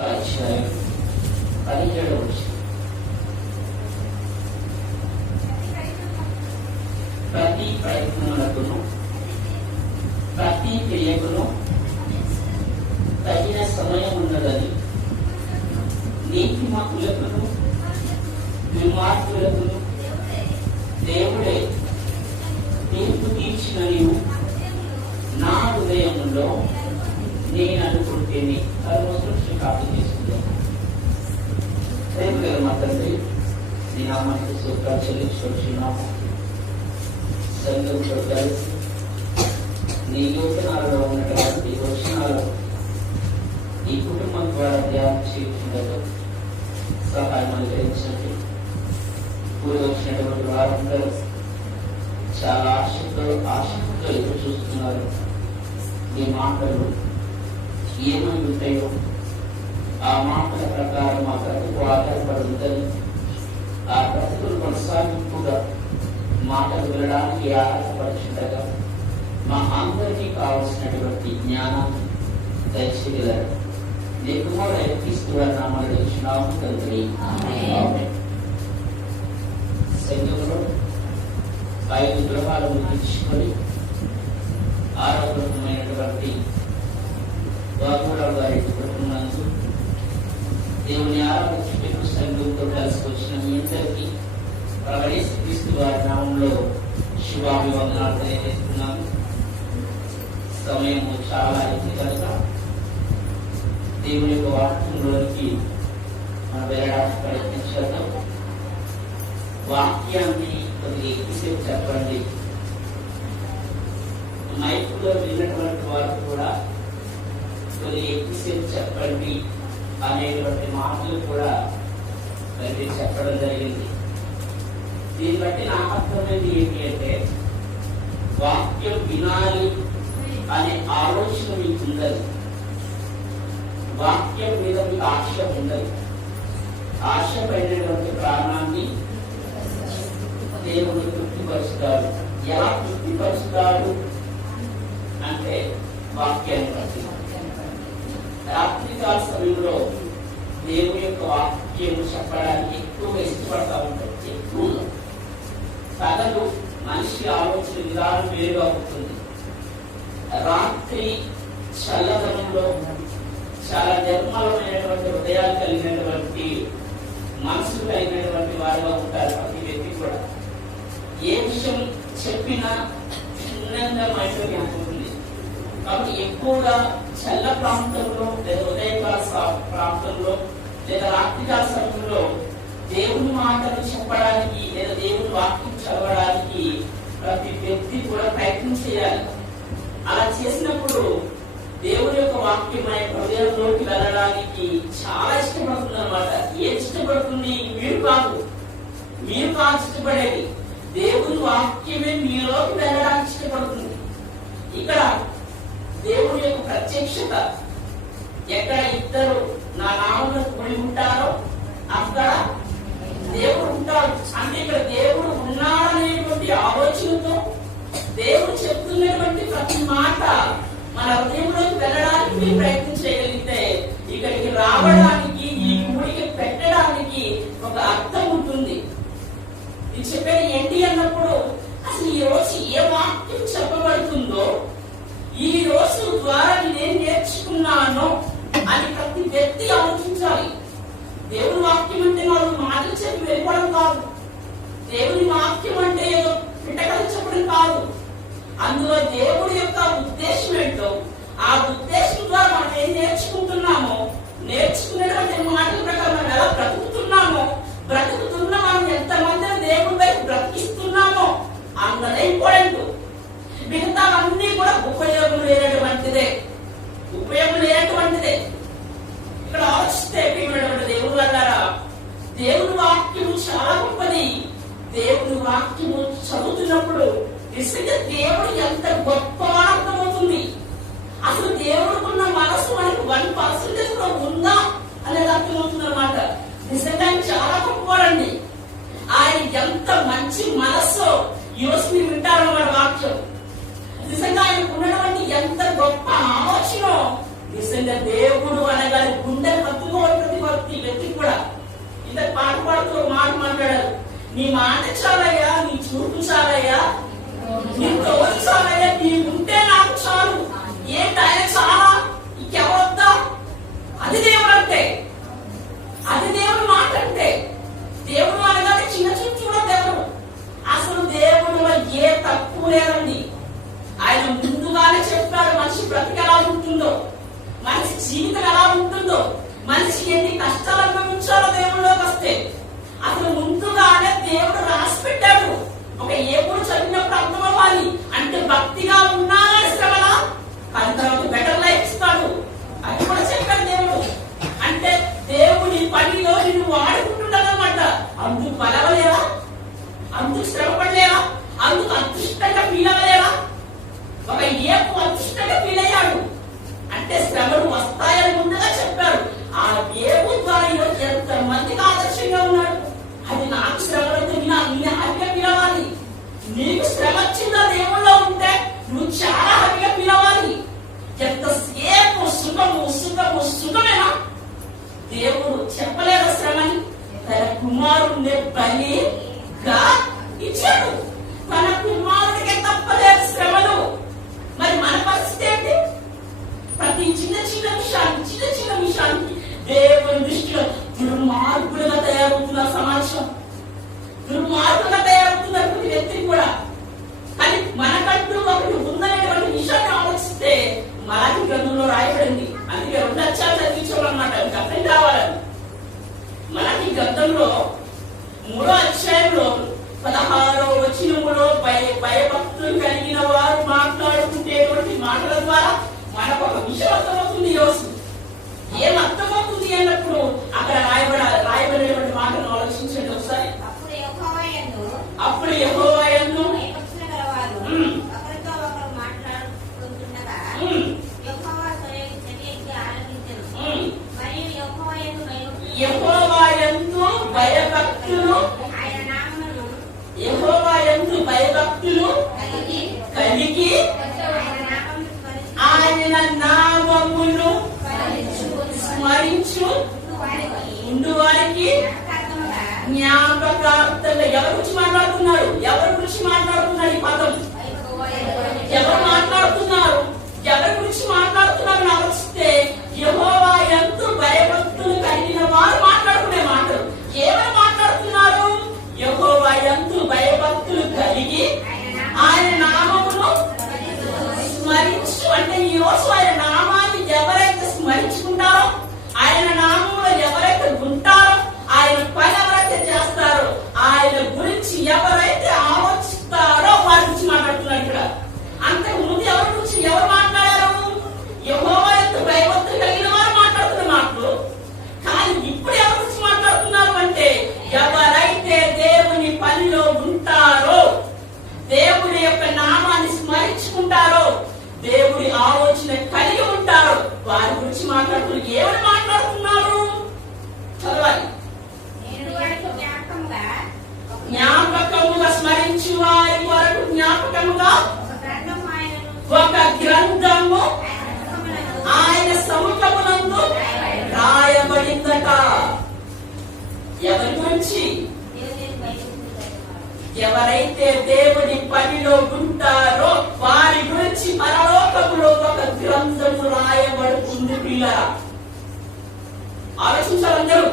అధ్యాయం 17వ వచనం. ప్రతి ప్రయత్నమునకును ప్రతి క్రియకును తగిన సమయం ఉన్నదని నీతిమంతులకును దుర్మార్గులకును దేవుడే తీర్పు తీర్చిన నీవు నా హృదయంలో నేను అనుకుంటేనే కాపీ చేసుకుంటాను. మా తండ్రి నీ నామానికి సూత్రాలు చెల్లించుకుంటున్నాము. సంఘంతో కలిసి నీ యోచనాలలో ఉన్నటువంటి వచనాలు ఈ కుటుంబం ద్వారా ధ్యానం చేయించుండగా సహాయం అనుగ్రహించండి. పూర్వ వచ్చినటువంటి వారందరూ చాలా ఆశతో ఎదురు చూస్తున్నారు. ఈ మాటలు ఏమై ఉంటాయో ఆ మాటల ప్రకారం మా బ్రతుకు ఆధారపడి ఉందని, ఆ బ్రతుకులు కొనసాగింపుగా మాటలు వినడానికి ఆధారపడుతుండగా మా అందరికీ కావలసినటువంటి జ్ఞానాన్ని దయచేయగలరు. ఎక్కువ క్రీస్తు వారి నామాలు ఇచ్చినాము తండ్రి. సంఘంలో 5 గృహాలు ముగించుకొని ఆరోగ్యమైనటువంటి బాబురావు గారి కుటుంబానికి దేవుని ఆరాధించుటకు సంఘంతో కలిసి వచ్చిన మీ అందరికీ క్రీస్తు వారి నామంలో శుభాభివందనాలు తెలియజేస్తున్నాను. సమయము చాలా అయింది కనుక దేవుని యొక్క వాక్యంలోకి మనం వెళ్ళడానికి ప్రయత్నించేద్దాం. వాక్యాన్ని కొద్దిగా ఎక్కువసేపు చెప్పండి. మైకులో విన్నటువంటి వారు కూడా కొద్దిగా ఎక్కువసేపు చెప్పండి అనేటువంటి మాటలు కూడా మరి చెప్పడం జరిగింది. దీన్ని బట్టి నాకు అర్థమైంది ఏంటి అంటే, వాక్యం వినాలి అనే ఆలోచన మీకు ఉండదు, వాక్యం మీద మీకు ఆశ ఉండదు. ఆశ పడినటువంటి ప్రాణాన్ని దేవుడు తృప్తిపరుస్తాడు. ఎలా తృప్తిపరుస్తాడు అంటే వాక్యాన్ని బట్టి. రాత్రికాల సమయంలో దేవుని యొక్క వాక్యం చెప్పడానికి ఎక్కువగా ఇష్టపడతా ఉంటారు. ఎక్కువగా పగలు మనిషి ఆలోచన విధానం వేరుగా ఉంటుంది. రాత్రి చల్లదనంలో చాలా నిర్మలమైనటువంటి హృదయాలు కలిగినటువంటి మనసు కలిగినటువంటి వారుగా ఉంటారు ప్రతి వ్యక్తి కూడా. ఏ విషయం చెప్పినా చిన్నంగా మైండ్లోకి ఉంటుంది. కాబట్టి ఎక్కువగా చల్ల ప్రాంతంలో లేదా ఉదయకాల ప్రాంతంలో లేదా రాత్రికాల సమయంలో దేవుని మాటలు చెప్పడానికి లేదా దేవుని వాక్యం చదవడానికి ప్రతి వ్యక్తి కూడా ప్రయత్నం చేయాలి. అలా చేసినప్పుడు దేవుని యొక్క వాక్యం మన హృదయంలోకి వెళ్ళడానికి చాలా ఇష్టపడుతుంది అన్నమాట. ఏది ఇష్టపడుతుంది? మీరు కాదు ఇష్టపడేది, దేవుని వాక్యమే మీలోకి వెళ్ళడానికి ఇష్టపడుతుంది. ఇక్కడ దేవుని యొక్క ప్రత్యక్షత, ఎక్కడ ఇద్దరు నా నామమున కూడి ఉంటారో అక్కడ దేవుడు ఉంటాడు. అంటే ఇక్కడ దేవుడు ఉన్నాడనేటువంటి ఆలోచనతో దేవుడు చెప్తున్నటువంటి ప్రతి మాట మన హృదయంలోకి వెళ్ళడానికి మీరు ప్రయత్నం చేయగలిగితే ఇక్కడికి రావడానికి, ఈ కూడికి పెట్టడానికి ఒక అర్థం ఉంటుంది. ఇది చెప్పేది ఏంటి అన్నప్పుడు, అసలు ఈ రోజు ఏ వాక్యం చెప్పబడుతుందో, ఈ రోజు ద్వారా నేను నేర్చుకున్నాను అని ప్రతి వ్యక్తి ఆలోచించాలి. దేవుని వాక్యం అంటే వాళ్ళు మాటలు చెప్పి వెళ్ళిపోవడం కాదు. దేవుని వాక్యం అంటే ఏదో పిట్టకలు చెప్పడం కాదు. అందులో దేవుడి యొక్క ఉద్దేశం ఏంటో, ఆ ఉద్దేశం ద్వారా మనం ఏం నేర్చుకుంటున్నామో, నేర్చుకునేటువంటి మాటల ప్రకారం మనం ఎలా బ్రతుకుతున్నామో, బ్రతుకుతున్నా మనం ఎంతమందిని దేవుడి వైపు బ్రతికిస్తున్నామో అన్నదే ఇంపార్టెంట్. మిగతా అన్ని కూడా ఉపయోగం లేనటువంటిదే. ఇక్కడ ఆలోచిస్తే దేవుడు అన్నారా, దేవుని వాక్యము చాలా గొప్పది. దేవుని వాక్యము చదువుతున్నప్పుడు నిజంగా దేవుడు ఎంత గొప్ప అర్థమవుతుంది. అసలు దేవుడుకున్న మనసు మనకు 1% కూడా ఉందా అనేది అర్థమవుతుంది అన్నమాట. నిజంగా చాలా గొప్పవాడండి. ఆయన ఎంత మంచి మనస్సు ఈరోజు మీరు వింటారన్నమాట వాక్యం. నిజంగా ఆయనకు ఉన్నటువంటి ఎంత గొప్ప ఆలోచన. నిజంగా దేవుడు అనగానే గుండె కత్తు కూడా ఇంత పాట పాడుతూ మాట మాట్లాడారు. నీ మాట చాలయ్యా, నీ చూపు చాలయ్యా, నీ తోడు చాలయ్యా, నీ ఉంటే నాకు చాలు. ఏంటి ఆయన చాలా, ఇంకెవరొద్దా? అది దేవుడు అంటే, అది దేవుడు మాట అంటే. దేవుడు అనగానే చిన్న చూపు చూడ దేవుడు. అసలు దేవుడు ఏ తక్కువ లేదండి. ఆయన ముందుగానే చెప్పాడు మనిషి బ్రతికి ఎలా ఉంటుందో, మనిషి జీవితం ఎలా ఉంటుందో, మనిషి ఎన్ని కష్టాలు అనుభవించాలో దేవుళ్ళలోకి వస్తే. అసలు ముందుగానే దేవుడు రాసి పెట్టాడు. ఒక ఏపుడు చదివినప్పుడు అర్థం అవ్వాలి అంటే భక్తిగా ఉన్నానని శ్రమలా కానీ తర్వాత బెటర్ లైఫ్ ఇస్తాడు అది కూడా చెప్పాడు దేవుడు. అంటే దేవుడి పనిలో నిన్ను వాడుకుంటున్నాడన్నమాట. అందుకు బలవలేరా, అందుకు శ్రమపడలేరా, అందుకు అదృష్టంగా ఫీల్ అవ్వలేరా? ఒక ఏపు అదృష్టంగా ఫీల్ అయ్యాడు అంటే శ్రమలు వస్తాయని ముందుగా చెప్పారు. ఆ ఏపు ద్వారా ఎంత మందికి ఆదర్శంగా ఉన్నాడు. అది నాకు శ్రమలతో హ్యాపీగా ఫీల్ అవ్వాలి. నీకు శ్రమ వచ్చిందో దేవుళ్ళో ఉంటే నువ్వు చాలా హ్యాపీగా ఫీల్ అవ్వాలి. ఎంతసేపు సుఖము సుఖము సుఖమేనా? దేవుడు చెప్పలేదు శ్రమని. తన కుమారుడిని బలిగా ఇచ్చాడు. తన కుమారుడికి తప్పలేదు శ్రమలు. మరి మన పరిస్థితి ఏంటి? ప్రతి చిన్న చిన్న విషయానికి దేవుని దృష్టిలో దుర్మార్గులుగా తయారవుతున్న సమాజం, దుర్మార్గులుగా తయారవుతున్నారు ప్రతి వ్యక్తిని కూడా. కానీ మనకంటూ ఒకటి ఉందనేటువంటి విషయాన్ని ఆలోచిస్తే మలాకి గ్రంథంలో రాయబడింది. అందుకే 2 అధ్యాయాలు చదివించామన్నమాట, మీకు అర్థం కావాలని. మలాకి గ్రంథంలో 3వ అధ్యాయంలో 16వ వచనములో భయభక్తులు కలిగిన వారు మాట్లాడుకునేటువంటి మాటల ద్వారా మనకు ఒక విషయం అర్థమవుతుంది. ఈరోజు ఏం అర్థమవుతుంది అన్నప్పుడు అక్కడ రాయబడినటువంటి మాటను ఆలోచించండి ఒకసారి. అప్పుడు యెహోవా యందు భయభక్తులు కలిగి ఆయన నామమును స్మరించు ఉండువారికి జ్ఞాపకార్థంగా. ఎవరి గురించి మాట్లాడుతున్నారు? ఎవరి గురించి మాట్లాడుతున్నారు? ఈ పదం ఎవరు మాట్లాడుతున్నారు? ఎవరి గురించి మాట్లాడుతున్నారు ఆలోచిస్తే యెహోవా యందు భయభక్తులు కలిగిన వారు మాట్లాడుకునే మాటలు. ఏమని మాట్లాడుతున్నారు? యెహోవా యందు భయభక్తులు కలిగి ఆయన నామమును స్మరించు. అంటే ఈ రోజు ఆయన నామాన్ని ఎవరైతే స్మరించుకుంటారో, ఆయన నామంలో ఎవరైతే ఉంటారో, ఆయన పని ఎవరైతే చేస్తారో, ఆయన గురించి ఎవరైతే ఆలోచిస్తారో వారి గురించి మాట్లాడుతున్నారు ఇక్కడ. అంతకు ముందు ఎవరి గురించి ఎవరు మాట్లాడారు? యెహోవా యందు భయభక్తులు కలిగిన వారు మాట్లాడుతున్న మాటలు. కానీ ఇప్పుడు ఎవరి గురించి మాట్లాడుతున్నారు అంటే ఎవరైతే దేవుని పనిలో ఉంటారో, దేవుడి యొక్క నామాన్ని స్మరించుకుంటారో, దేవుడి ఆలోచన కలిగి ఉంటారో వారి గురించి మాట్లాడుతున్నారు. ఏమని మాట్లాడుతున్నారు? చదవాలి. జ్ఞాపకముగా స్మరించు వారి వరకు జ్ఞాపకముగా ఒక గ్రంథము ఆయన సముఖమునందు రాయబడిందట. ఎవరి గురించి? ఎవరైతే దేవుడి పనిలో ఉంటారో వారి గురించి పరలోకములో ఒక గ్రంథము రాయబడుతుంది. పిల్లరా ఆలోచించాలందరూ.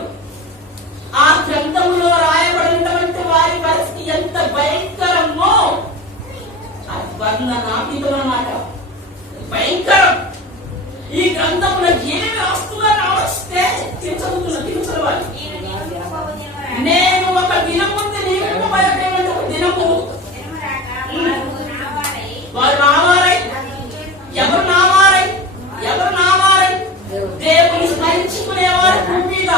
ఆ గ్రంథములో రాయబడినటువంటి వారి పరిస్థితి ఎంత భయంకరమో అది వర్ణనాతీతం అన్నమాట. భయంకరం. ఈ గ్రంథంలో ఏమి రాస్తున్నారని ఆలోచిస్తే చదవాలి. నేను ఒక దినం ముందు నియమింపబడేటువంటి ఒక దినము వారు నావారై. ఎవరు నావారై? ఎవరు నావారై? దేవుని స్మరించుకునేవారు భూమి మీద.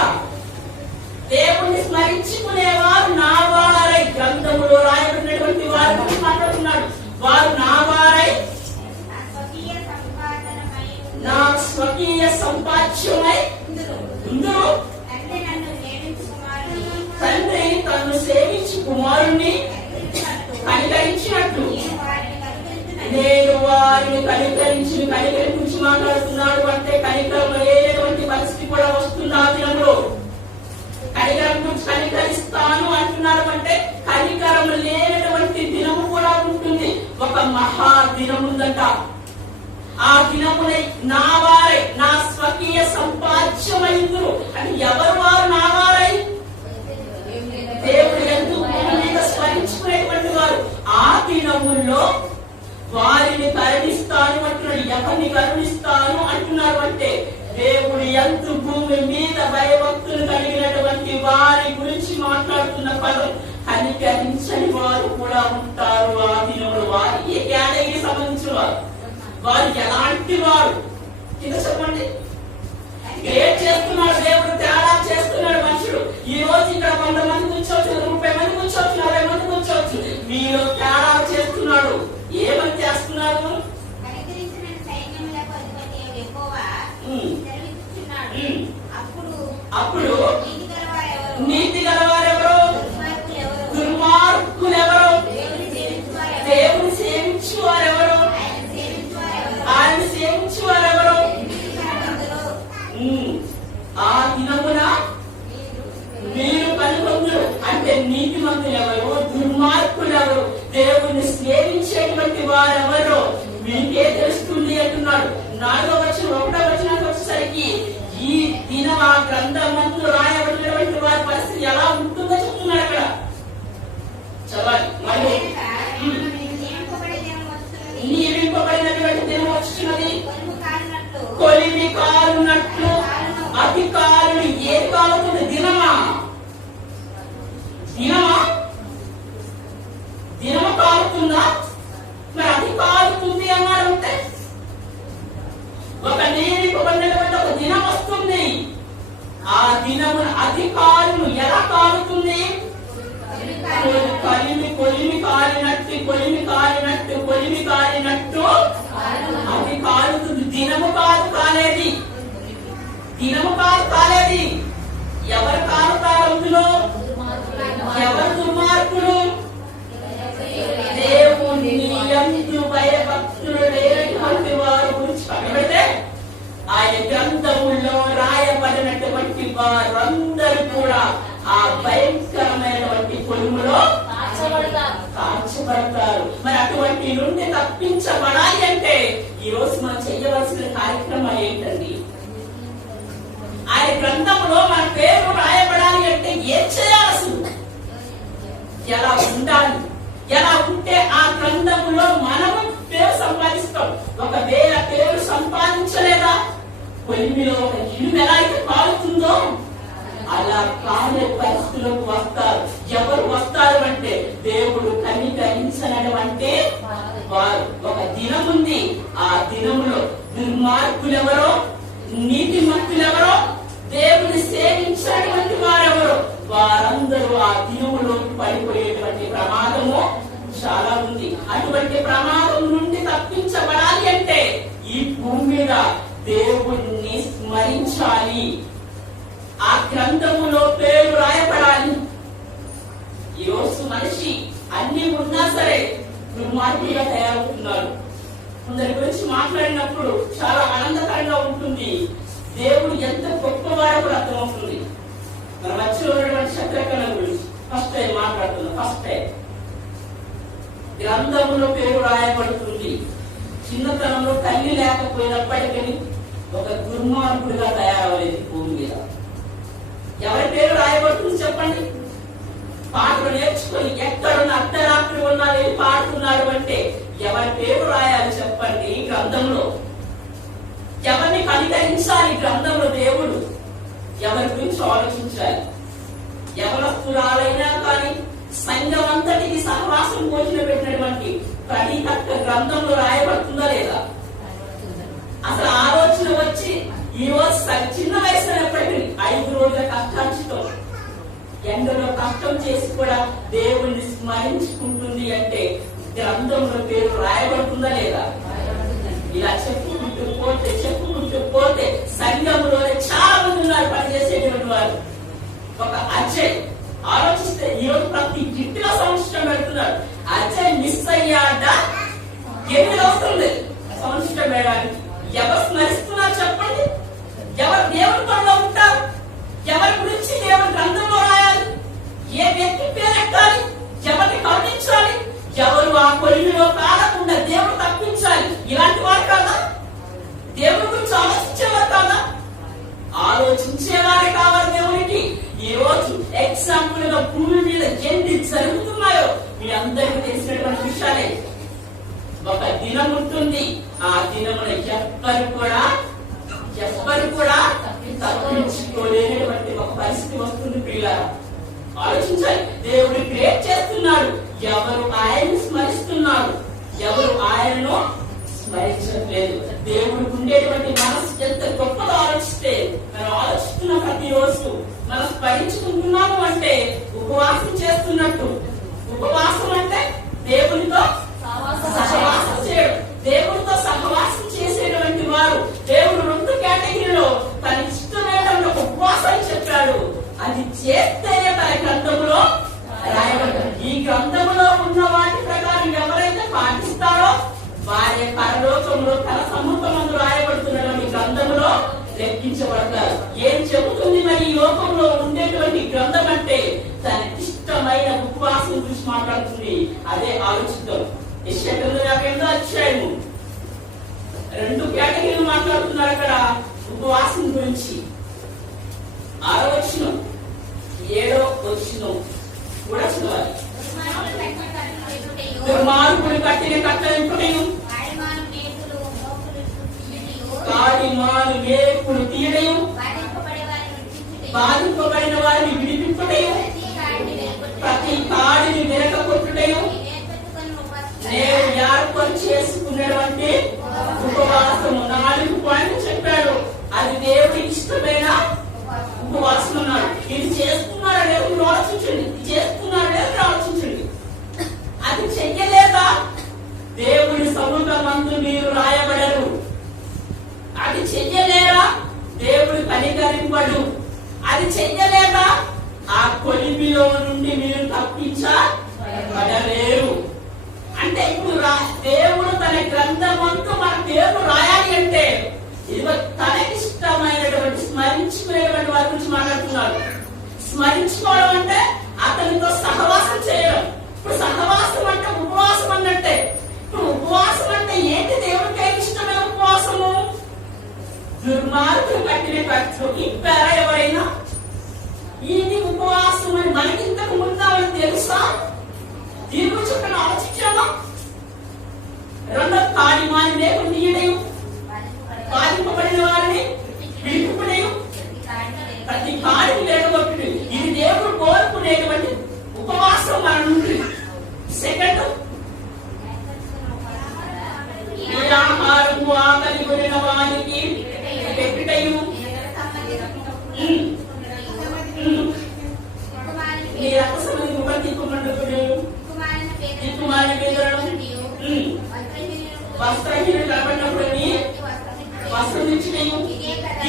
దేవుని స్మరించుకునేవారు నావారై. గ్రంథములో రాయబడినటువంటి వారి గురించి మాట్లాడుతున్నాడు. వారు నావారై నా స్వకీయ సంపాద్యమై ఉందురు. తండ్రి తను సేవించి కుమారుణ్ణి కనికరించినట్లు నేను వారిని కనికరి గురించి మాట్లాడుతున్నాడు. అంటే కనికరం లేనటువంటి పరిస్థితి కూడా వస్తుంది ఆ దినంలో. ఒక మహా దినముందట. ఆ దినమున నా వారై నా స్వకీయ సంపాద్యమైందురు. అంటే ఎవరు వారు నా వారై? దేవుడు యందు భూమి మీద స్మరించుకునేటువంటి వారు. ఆ దినముల్లో వారిని కరుణిస్తాను అంటున్నాడు. ఎవరిని కరుణిస్తాను అంటున్నారు అంటే దేవుడి యందు భూమి మీద భయభక్తులు కలిగినటువంటి వారి గురించి మాట్లాడుతున్న పదం. కనికరించని వారు కూడా ఉంటారు ఆ దినములు. వారు ఏ కేటగిరీకి సంబంధించిన వారు? వారు ఎలాంటి వారు కింద చెప్పండి. గ్రేట్ చేస్తున్నాడు దేవుడు, తేడా చేస్తున్నాడు మనుషులు. ఈ రోజు ఇక్కడ 100 మంది కూర్చోవచ్చు, 30 మంది కూర్చోవచ్చు, 40 మంది కూర్చోవచ్చు. మీరు తేడా చేస్తున్నాడు. ఏమని చేస్తున్నారు? అప్పుడు నీతి గలవారెవరు? దుర్మార్గులు ఎవరు? దేవుని సేవించు వారెవరు? ఆయన సేవించు వారెవరు? ఆ దినమున మీరు కనుగొందురు. అంటే నీతిమంతులు ఎవరు, దుర్మార్గులు ఎవరు, దేవుణ్ణి సేవించేటువంటి వారెవరు మీకే తెలుస్తుంది అంటున్నాడు. 4వ వచనం 1వ వచనానికి వచ్చేసరికి ఈ దినం ఆ గ్రంథమందు రాయబడినటువంటి వారి పరిస్థితి ఎలా ఉంటుందో చెప్తున్నాడు అక్కడ. చదవాలి. మరి నియమింపబడినటువంటి దినం వచ్చినది, కొలిమి కారునట్లు. అధికారులు ఏ కాలుతుంది? దినమా? దినమా? దినమ కాలుతుందా? మరి అది కాలుతుంది అన్నారంటే ఒక నియమింపబడినటువంటి ఒక దినం వస్తుంది. ఆ దినమున అధికారులు ఎలా కాలుతుంది? కొలిమి కాలినట్టు అది కాలుతుంది. దినము కాదు కాలేది. దినము కాదు కాలేది. ఎవరు కాలుతారు అందులో? ఎవరు దుర్మార్గులు? దేవుని యందు భయభక్తులు లేనటువంటి వారు గురించి పక్కబెడితే ఆయన గ్రంథముల్లో రాయబడినటువంటి వారందరూ కూడా ఆ భయంకరమైనటువంటి కొలుములో కాల్చబడతారు. మరి అటువంటి నుండి తప్పించబడాలి అంటే ఈ రోజు మనం చేయవలసిన కార్యక్రమం ఏంటండి? ఆయన గ్రంథంలో మన పేరు రాయబడాలి అంటే ఏం చేయాల్సి? ఎలా ఉండాలి? ఎలా ఉంటే ఆ గ్రంథంలో మనము పేరు సంపాదిస్తాం. ఒకవేళ పేరు సంపాదించలేదా, కొలిమిలో ఒక ఇల్లు ఎలా అయితే కాలుతుందో అలా కాలే పరిస్థితులకు వస్తారు. ఎవరు వస్తారు అంటే దేవుడు కనికరించనటువంటి వారు. ఒక దినం ఉంది. ఆ దినములో దుర్మార్గులెవరో, నీతిమంతులెవరో, దేవుని సేవించినటువంటి వారెవరో వారందరూ ఆ దినములో పడిపోయేటువంటి ప్రమాదము చాలా ఉంది. అటువంటి ప్రమాదం నుండి తప్పించబడాలి అంటే ఈ భూమి మీద దేవుణ్ణి స్మరించాలి. ఆ గ్రంథములో పేరు రాయబడాలి. ఈ రోజు మనిషి అన్ని ఉన్నా సరే దుర్మార్గులుగా తయారవుతున్నాడు. కొందరి గురించి మాట్లాడినప్పుడు చాలా ఆనందకరంగా ఉంటుంది. దేవుడు ఎంత గొప్పవారో కూడా అర్థమవుతుంది. మన మధ్యలో ఉన్నటువంటి శత్రుఘ్న గురించి ఫస్ట్ టైం మాట్లాడుతున్నాం. ఫస్ట్ టైం గ్రంథములో పేరు రాయబడుతుంది. చిన్నతనంలో తల్లి లేకపోయినప్పటికీ ఒక దుర్మార్గుడిగా తయారవ్వలేదు భూమి మీద. ఎవరి పేరు రాయబడుతుంది చెప్పండి? పాటలు నేర్చుకొని ఎక్కడున్న అర్ధరాత్రి ఉన్నా వెళ్ళి పాడుతున్నారు అంటే ఎవరి పేరు రాయాలి చెప్పండి? గ్రంథంలో. ఎవరిని కనికరించాలి గ్రంథంలో దేవుడు? ఎవరి గురించి ఆలోచించాలి? ఎవరస్తురాలైనా కానీ సంఘం అంతటికి సహవాసం పోషణ పెట్టినటువంటి ప్రణీతక్క గ్రంథంలో రాయబడుతుందా లేదా? అసలు ఆలోచన వచ్చి ఈ రోజు చిన్న వయసులోప్పటికీ 5 రోజుల కష్టాంశతో ఎండలో కష్టం చేసి కూడా దేవుణ్ణి స్మరించుకుంటుంది అంటే గ్రంథంలో పేరు రాయబడుతుందా లేదా? ఇలా చెప్పుకుంటూ పోతే సంఘంలోనే చాలా మంది ఉన్నారు పనిచేసేటువంటి వారు. ఒక అజయ్ ఆలోచిస్తే ఈ రోజు ప్రతి ఇంటిలో సంవత్సరం పెడుతున్నారు. అజయ్ మిస్ అయ్యాడా? ఎన్ని వస్తుంది సంవత్సరం వేయడానికి? ఎవరు స్మరిస్తున్నారు చెప్పండి? ఎవరు దేవుని పనిలో ఉంటారు? ఎవరి గురించి దేవుని గ్రంథంలో రాయాలి? ఏ వ్యక్తి పేరెట్టాలి? ఎవరిని కరుణించాలి? ఎవరు ఆ కొలిమిలో కాలకు ఆలోచించేవారే కావాలి దేవునికి. ఈ రోజు ఎగ్జాంపుల్ గా భూమి మీద ఎన్ని జరుగుతున్నాయో మీ అందరికీ తెలిసినటువంటి విషయాలే. ఒక దినం ఉంటుంది, ఆ దినమున ఎవ్వరు కూడా తప్పించుకోలేనటువంటి ఒక పరిస్థితి వస్తుంది. పిల్లలు ఆలోచించాలి. దేవుడు క్రియేట్ చేస్తున్నాడు, ఎవరు ఆయన్ని స్మరిస్తున్నారు, ఎవరు ఆయనను స్మరించట్లేదు. దేవుడికి ఉండేటువంటి మనసు ఎంత గొప్పగా ఆలోచిస్తే, మనం ఆలోచిస్తున్న ప్రతిరోజు మనం స్మరించుకుంటున్నాము అంటే ఉపవాసం చేస్తున్నట్టు. ఉపవాసం అంటే దేవునితో సహవాసం చేయడం. దేవుడితో సహవాసం చేసేటువంటి వారు దేవుడు 2 కేటగిరీలో తన ఇష్టమైన ఉపవాసం చెప్పాడు. అది చేస్తేనే తన గ్రంథములో రాయబడ్డాడు. ఈ గ్రంథములో ఉన్న వాటి ప్రకారం ఎవరైతే పాటిస్తారో వారి పరలోకంలో తన సముఖమందు రాయబడుతున్నటువంటి గ్రంథములో లెక్కించబడతారు. ఏం చెబుతుంది మరి ఈ లోకంలో ఉండేటువంటి గ్రంథం అంటే? తన ఇష్టమైన ఉపవాసం గురించి మాట్లాడుతుంది. అదే ఆలోచిద్దాం. యెషయా 58వ అధ్యాయము 2 కేటగిరీలు మాట్లాడుతున్నారు అక్కడ ఉపవాసం గురించి. 6వ వచనం 7వ వచనం కూడా చదవాలి. దుర్మార్గులు కట్టిన కట్టలింపుటయు కాడిమాను మేకులు తీయడయు బాధింపబడిన వారిని విడిపింపుటయు ప్రతి కాడిని విరగొట్టుటయు నేను ఏర్పాటు చేసుకున్నటువంటి ఉపవాసము 4 పాయింట్లు చెప్పాడు. అది దేవుడికి ఇష్టమైన ఉపవాసం అన్నాడు. ఇది చేస్తున్నారా లేదు మీరు ఆలోచించండి. ఇది చేస్తున్నారా లేదు ఆలోచించండి. అది చెయ్యలేదా దేవుడి సముఖమందు మీరు రాయబడరు. అది చెయ్యలేరా దేవుడు కనికరింపడు. అది చెయ్యలేదా ఆ కొలిమిలో నుండి మీరు తప్పించబడలేరు. అంటే ఇప్పుడు దేవుడు తన గ్రంథమంతా మన పేరు రాయాలి అంటే ఇది తనకిష్టమైనటువంటి స్మరించుకునేటువంటి వారి గురించి మాట్లాడుతున్నాడు. స్మరించుకోవడం అంటే అతనితో సహవాసం చేయడం. ఇప్పుడు సహవాసం అంటే ఉపవాసం అన్నట్టే. ఇప్పుడు ఉపవాసం అంటే ఏంటి? దేవుడికి ఇష్టమైన ఉపవాసము. దుర్మార్గులు కట్టిన కట్లు ఇప్పారా ఎవరైనా? ఇది ఉపవాసం అని మనకి ఇంతకు ముందామని తెలుసా? దీని గురించి ఒక ఆలోచించామా? 2 కాడిమాని మేకులు తీయడం, బాధింపబడిన వారిని విడిపింపడం, ప్రతి కాడిని విరగొట్టుడు. ఇది దేవుడు కోరుకునేటువంటి ఉపవాసం మన నుండి. సెకండ్, ఆహారము ఆకలి కొనిన వారికి పెట్టుటయు నీ రకసమని ముఖం తిప్పుమంటుడు తిప్పుమాని పేదలను వస్త్రహీనుడు కనబడినప్పుడు వస్త్రం ఇచ్చినయు.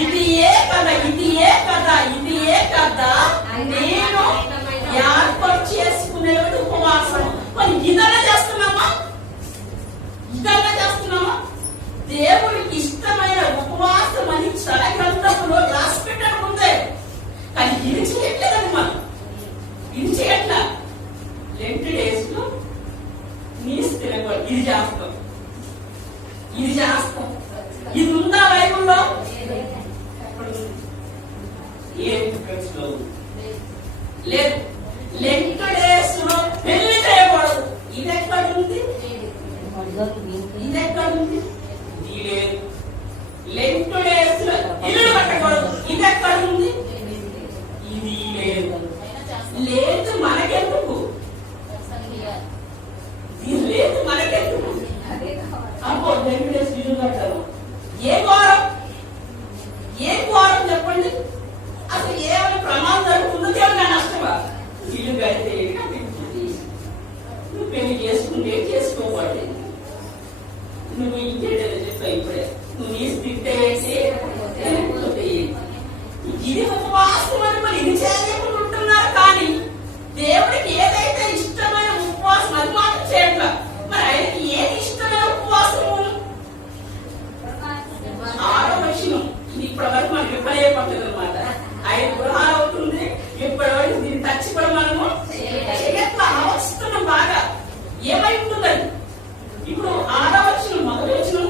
ఇది ఏ కదా నేను ఏర్పాటు చేసుకునేటువంటి ఉపవాసం. మరి ఇదన్నా చేస్తున్నామా? దేవుడికి ఇష్టమైన ఉపవాసం అని చాలా గ్రంథంలో రాసి పెట్టారు ముందే. కానీ ఇది చేయట్లేదండి. మనం ఇది చేయట్లా. లెంట్ డేస్ లో నీసు తినకూడదు. ఇది చేస్తాం. ఇది ఉందా బైబుల్లో? లేదు. లెంట్ డేస్ లో పెళ్లి చేయకూడదు. ఇది ఎక్కడ ఉంది? ఇది లేదు. లెంట్ డేస్ లో ఇల్లు కట్టకూడదు. ఇది ఎక్కడ ఉంది? ఇది లేదు. మనకెందుకు? ఇది లేదు మనకెందుకు? అబ్బో లెంట్ డేస్ ఇల్లు కట్టారు. ఏ ఘోరం చెప్పండి. అసలు ఏమైనా ప్రమాదం జరుగుతుందో దేవుడు నష్టమా? ఇల్లు కడితే నువ్వు పెళ్లి చేసుకుంటే చేసుకోవాలి. నువ్వు ఇంకేటో చెప్పావు ఇప్పుడే. నువ్వు ఈ స్థితి వేసి ఇది ఉపవాసం అని మరి ఇది చేయకుంటున్నారు. కానీ దేవుడికి ఏదైతే ఇష్టమైన ఉపవాసం అది మాత్రం చేయట్లా. మరి ఆయనకి ఏది ఇష్టమైన ఉపవాసము? 6వ వచనం. ఇది ఇప్పటి వరకు మనకి విఫలే పడుతుంది అనమాట. 5 గృహాలు అవుతుంది. ఇప్పటి వరకు దీన్ని టచ్ కూడా మనము చేయట్లా. ఆలోచిస్తున్నాం బాగా. ఏమై ఉంటుందని. ఇప్పుడు 6వ వచనం మొదటి వచనం,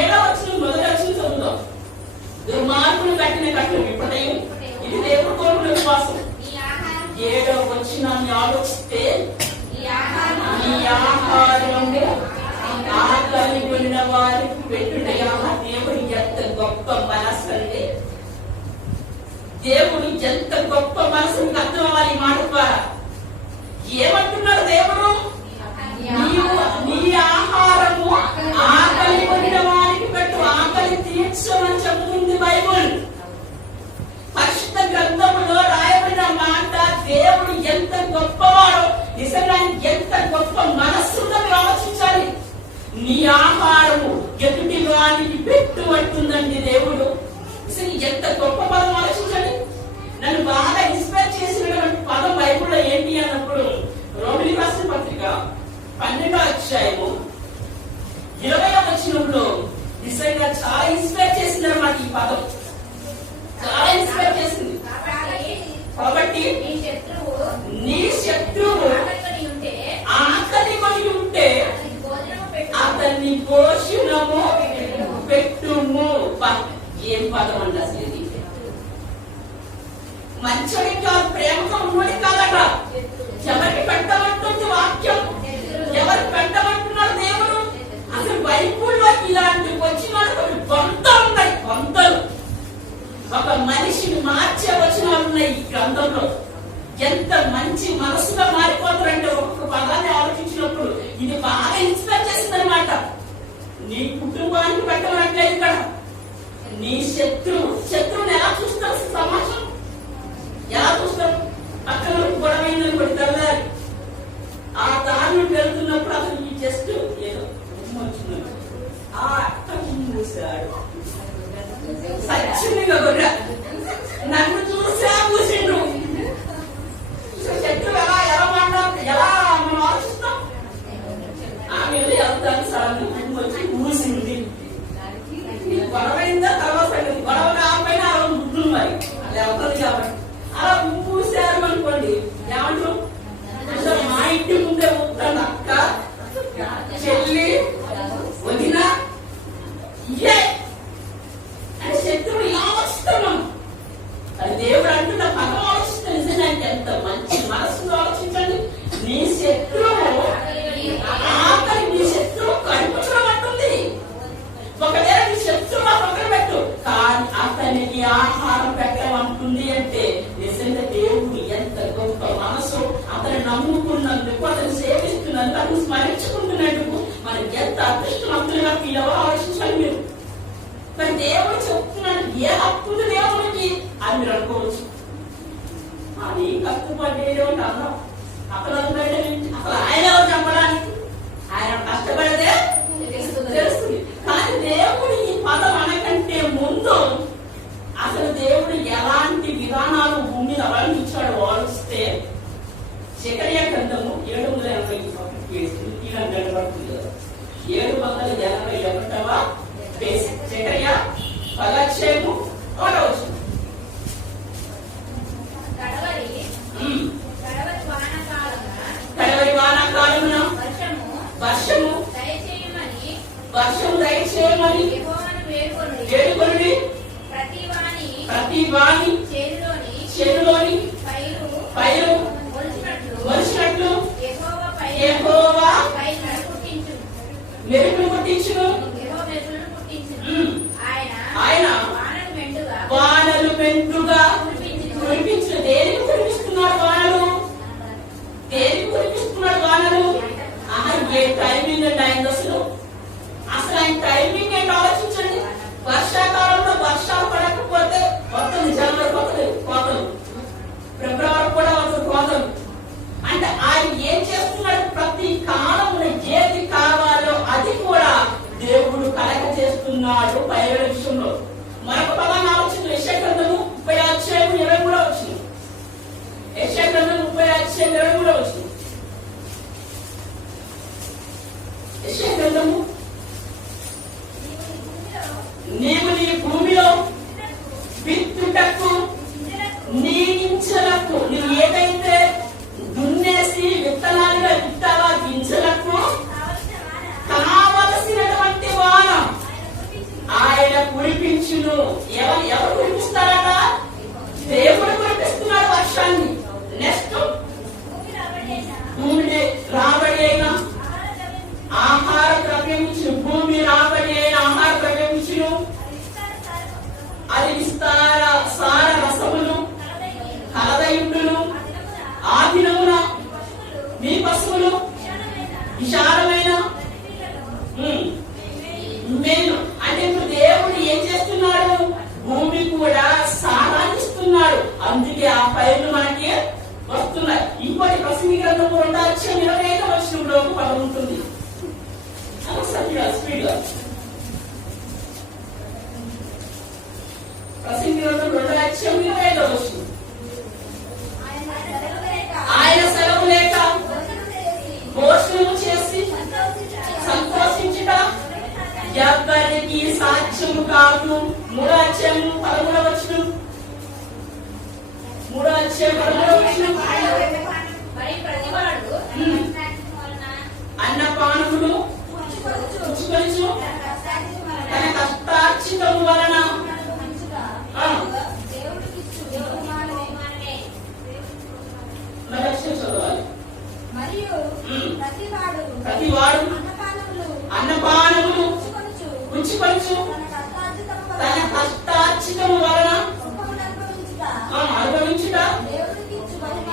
7వ వచనం మొదటి వచనం చదువుతాం. దుర్మార్గులు కట్టిన కట్లు విప్పటయు 7వ వచనాన్ని ఆలోచిస్తే ఈ ఆహారము ఆకలి కొనిన వారికి పెట్టుటయా. దేవుడు ఎంత గొప్ప మనసు అండి. దేవుడు ఎంత గొప్ప మనసు అర్థం అవ్వాలి ఈ మాట ద్వారా. ఏమంటున్నాడు దేవుడు? నీ ఆహారము ఆకలి కొనిన వారికి పెట్టు. ఆకలి తీర్చమని చెబుతుంది బైబుల్. పరిశుద్ధ గ్రంథములో రాయబడిన మాట. దేవుడు ఎంత గొప్పవాడో, నిజంగా ఎంత గొప్ప మనస్సుతో ఆలోచించాలి. నీ ఆహారము ఎదుటి వారికి పెట్టు అంటుందండి దేవుడు. అసలు ఎంత గొప్ప పదం ఆలోచించండి. నన్ను బాగా ఇన్స్పైర్ చేసినటువంటి పదం బైబుల్లో ఏంటి అన్నప్పుడు రోమిలికి రాసిన పత్రిక 12వ అధ్యాయము 20వ వచనంలో నిజంగా చాలా ఇన్స్పైర్ చేసింది అన్నమాట. ఈ పదం చాలా ఇన్స్పైర్ చేసింది. కాబట్టి నీ శత్రువు ఆకలి కొని ఉంటే అతన్ని భోజనము పెట్టుము. ఏం పదం అండి అసలు ఇది? మంచోడి కాదు, ప్రేమతో ఉన్నోడి కాదట. ఎవరికి పెట్టమంటుంది వాక్యం? ఎవరికి పెట్టమంటున్నాడు దేవుడు? అసలు బైబుల్లో ఇలాంటి వచ్చిన వందలు ఉన్నాయి, వందలు. ఒక మనిషిని మార్చే వచనాలు ఉన్నాయి ఈ గ్రంథంలో. ఎంత మంచి మనసుగా మారిపోతారంటే ఒక్కొక్క పదాన్ని ఆలోచించినప్పుడు ఇది బాగా ఇన్స్పైర్ చేసింది అనమాట. నీ కుటుంబానికి పెట్టమంటే ఇక్కడ నీ శత్రువుని ఎలా చూస్తారు? సమాజం ఎలా చూస్తారు? పక్కన గొడవైందని కూడా తెల్లారి ఆ దారిని వెళ్తున్నప్పుడు అతను జస్ట్ ఏదో వచ్చింది ఆ అక్క మూసాడు. సచ్చినిగా గొర్రె నన్ను చూసా మూసిండు. శత్రువు ఎలా మాట్లాడు, ఎలా మనం ఆలోచిస్తాం? ఆమె వెళ్తాను సడన్ వచ్చి మూసింది. గొడవైందా తర్వాత గొడవ ఆపైన అలా ఉంటుంది. మరి అలా అవుతుంది కాబట్టి అలా మూసారు అనుకోండి. ఏమంటారు? మా ఇంటి ముందే ఉంటాను అక్క, చెల్లి, వదిన ఇదే అని శత్రువు ఇలా ఆలోచిస్తున్నాం. అది దేవుడు అంటున్న పదం ఆలోచిస్తే నిజంగా ఎంత మంచి మనసులో ఆలోచించండి. నీ శత్రువు ఆకలి, నీ శత్రువు కడుపుచడం అంటుంది. ఒకవేళ నీ శత్రువు పక్కన పెట్టు, కానీ అతనికి ఆహారం పెట్టమంటుంది అంటే నిజంగా దేవుడు ఎంత గొప్ప మనసు. అతను నమ్ముకున్నందుకు, అతను సేవిస్తున్నందుకు, అతను స్మరించుకుంటున్నందుకు మనం ఎంత అదృష్టవంతులుగా ఫీల్ అవ్వ ఆలోచించాలి మీరు. మరి దేవుడు చెప్తున్నాడు, ఏ హక్కు దేవుడికి అని మీరు అనుకోవచ్చు. అది కష్టపడేది అన్నాం. అసలు ఆయన చెప్పడానికి ఆయన కష్టపడితే తెలుస్తుంది. కానీ దేవుడు ఈ పదం అనకంటే ముందు అసలు దేవుడు ఎలాంటి విధానాలు భూమి మీద అవలంబించాడు ఆలోచిస్తే సెకరియా గ్రంథము 781 781వ పేజీ. సెకరియా 10వ కడవరి వానాకాలమున వర్షము దయచేయమని వేడుకొనుడి. ప్రతి వాని చేనులోని పైరు మొలిచినట్లు యెహోవా మెరుపును పుట్టించును. ఆయన వానలు మెండుగా కురిపించును. దేనికి కురిపిస్తున్నాడు వానలు? దేనికి కురిపిస్తున్నాడు వానలు? ఏ టైమింగ్ అండి ఆయన అసలు ఆయన టైమింగ్ ఏంటి ఆలోచించండి. వర్షాకాలంలో వర్షాలు పడకపోతే వస్తుంది, జనవరి కోతలు, ఫిబ్రవరి కూడా వస్తుంది కోతలు. అంటే ఆయన ఏం చేస్తున్నాడు? ప్రతి కాలంలో ఏది కావాలో అది కూడా దేవుడు కలగ చేస్తున్నాడు పైరుల విషయంలో. మరొక పదాన్ని ఆలోచన యెషయా గ్రంథము 30:23 వచ్చింది. యెషయా గ్రంథం 30:23 వచ్చింది. యెషయా గ్రంథము నీవు నీ భూమిలో విత్తుటకు నీంచలకు నువ్వు ఏదైతే దున్నేసి విత్తనాలుగా విత్తావా గింజలకు కావలసినటువంటి వాన ఆయన కురిపించును. ఎవరు కురిపిస్తారట? దేవుడు కురిపిస్తున్నాడు వర్షాన్ని. నెక్స్ట్ అందుకే ఆ ఫైర్లు మనకి వస్తున్నాయి. ఇంకోటి ప్రసంగి గ్రంథము 2:25 ఒక పదం ఉంటుంది. స్పీడ్ గా ప్రసంగి గ్రంథం 2:25 ఆయన సెలవు లేక భోజనము చేసి సంతోషించుట ఎవరికి సాక్ష్యము కాదు. 3:13 అన్నపానములు పుచ్చుకొనుచు తన కష్టార్జితము వలన చదవాలి. ప్రతివాడు అన్నపానములు పుచ్చుకొనుచు తన కష్టార్జితము వలన అనుభవించుట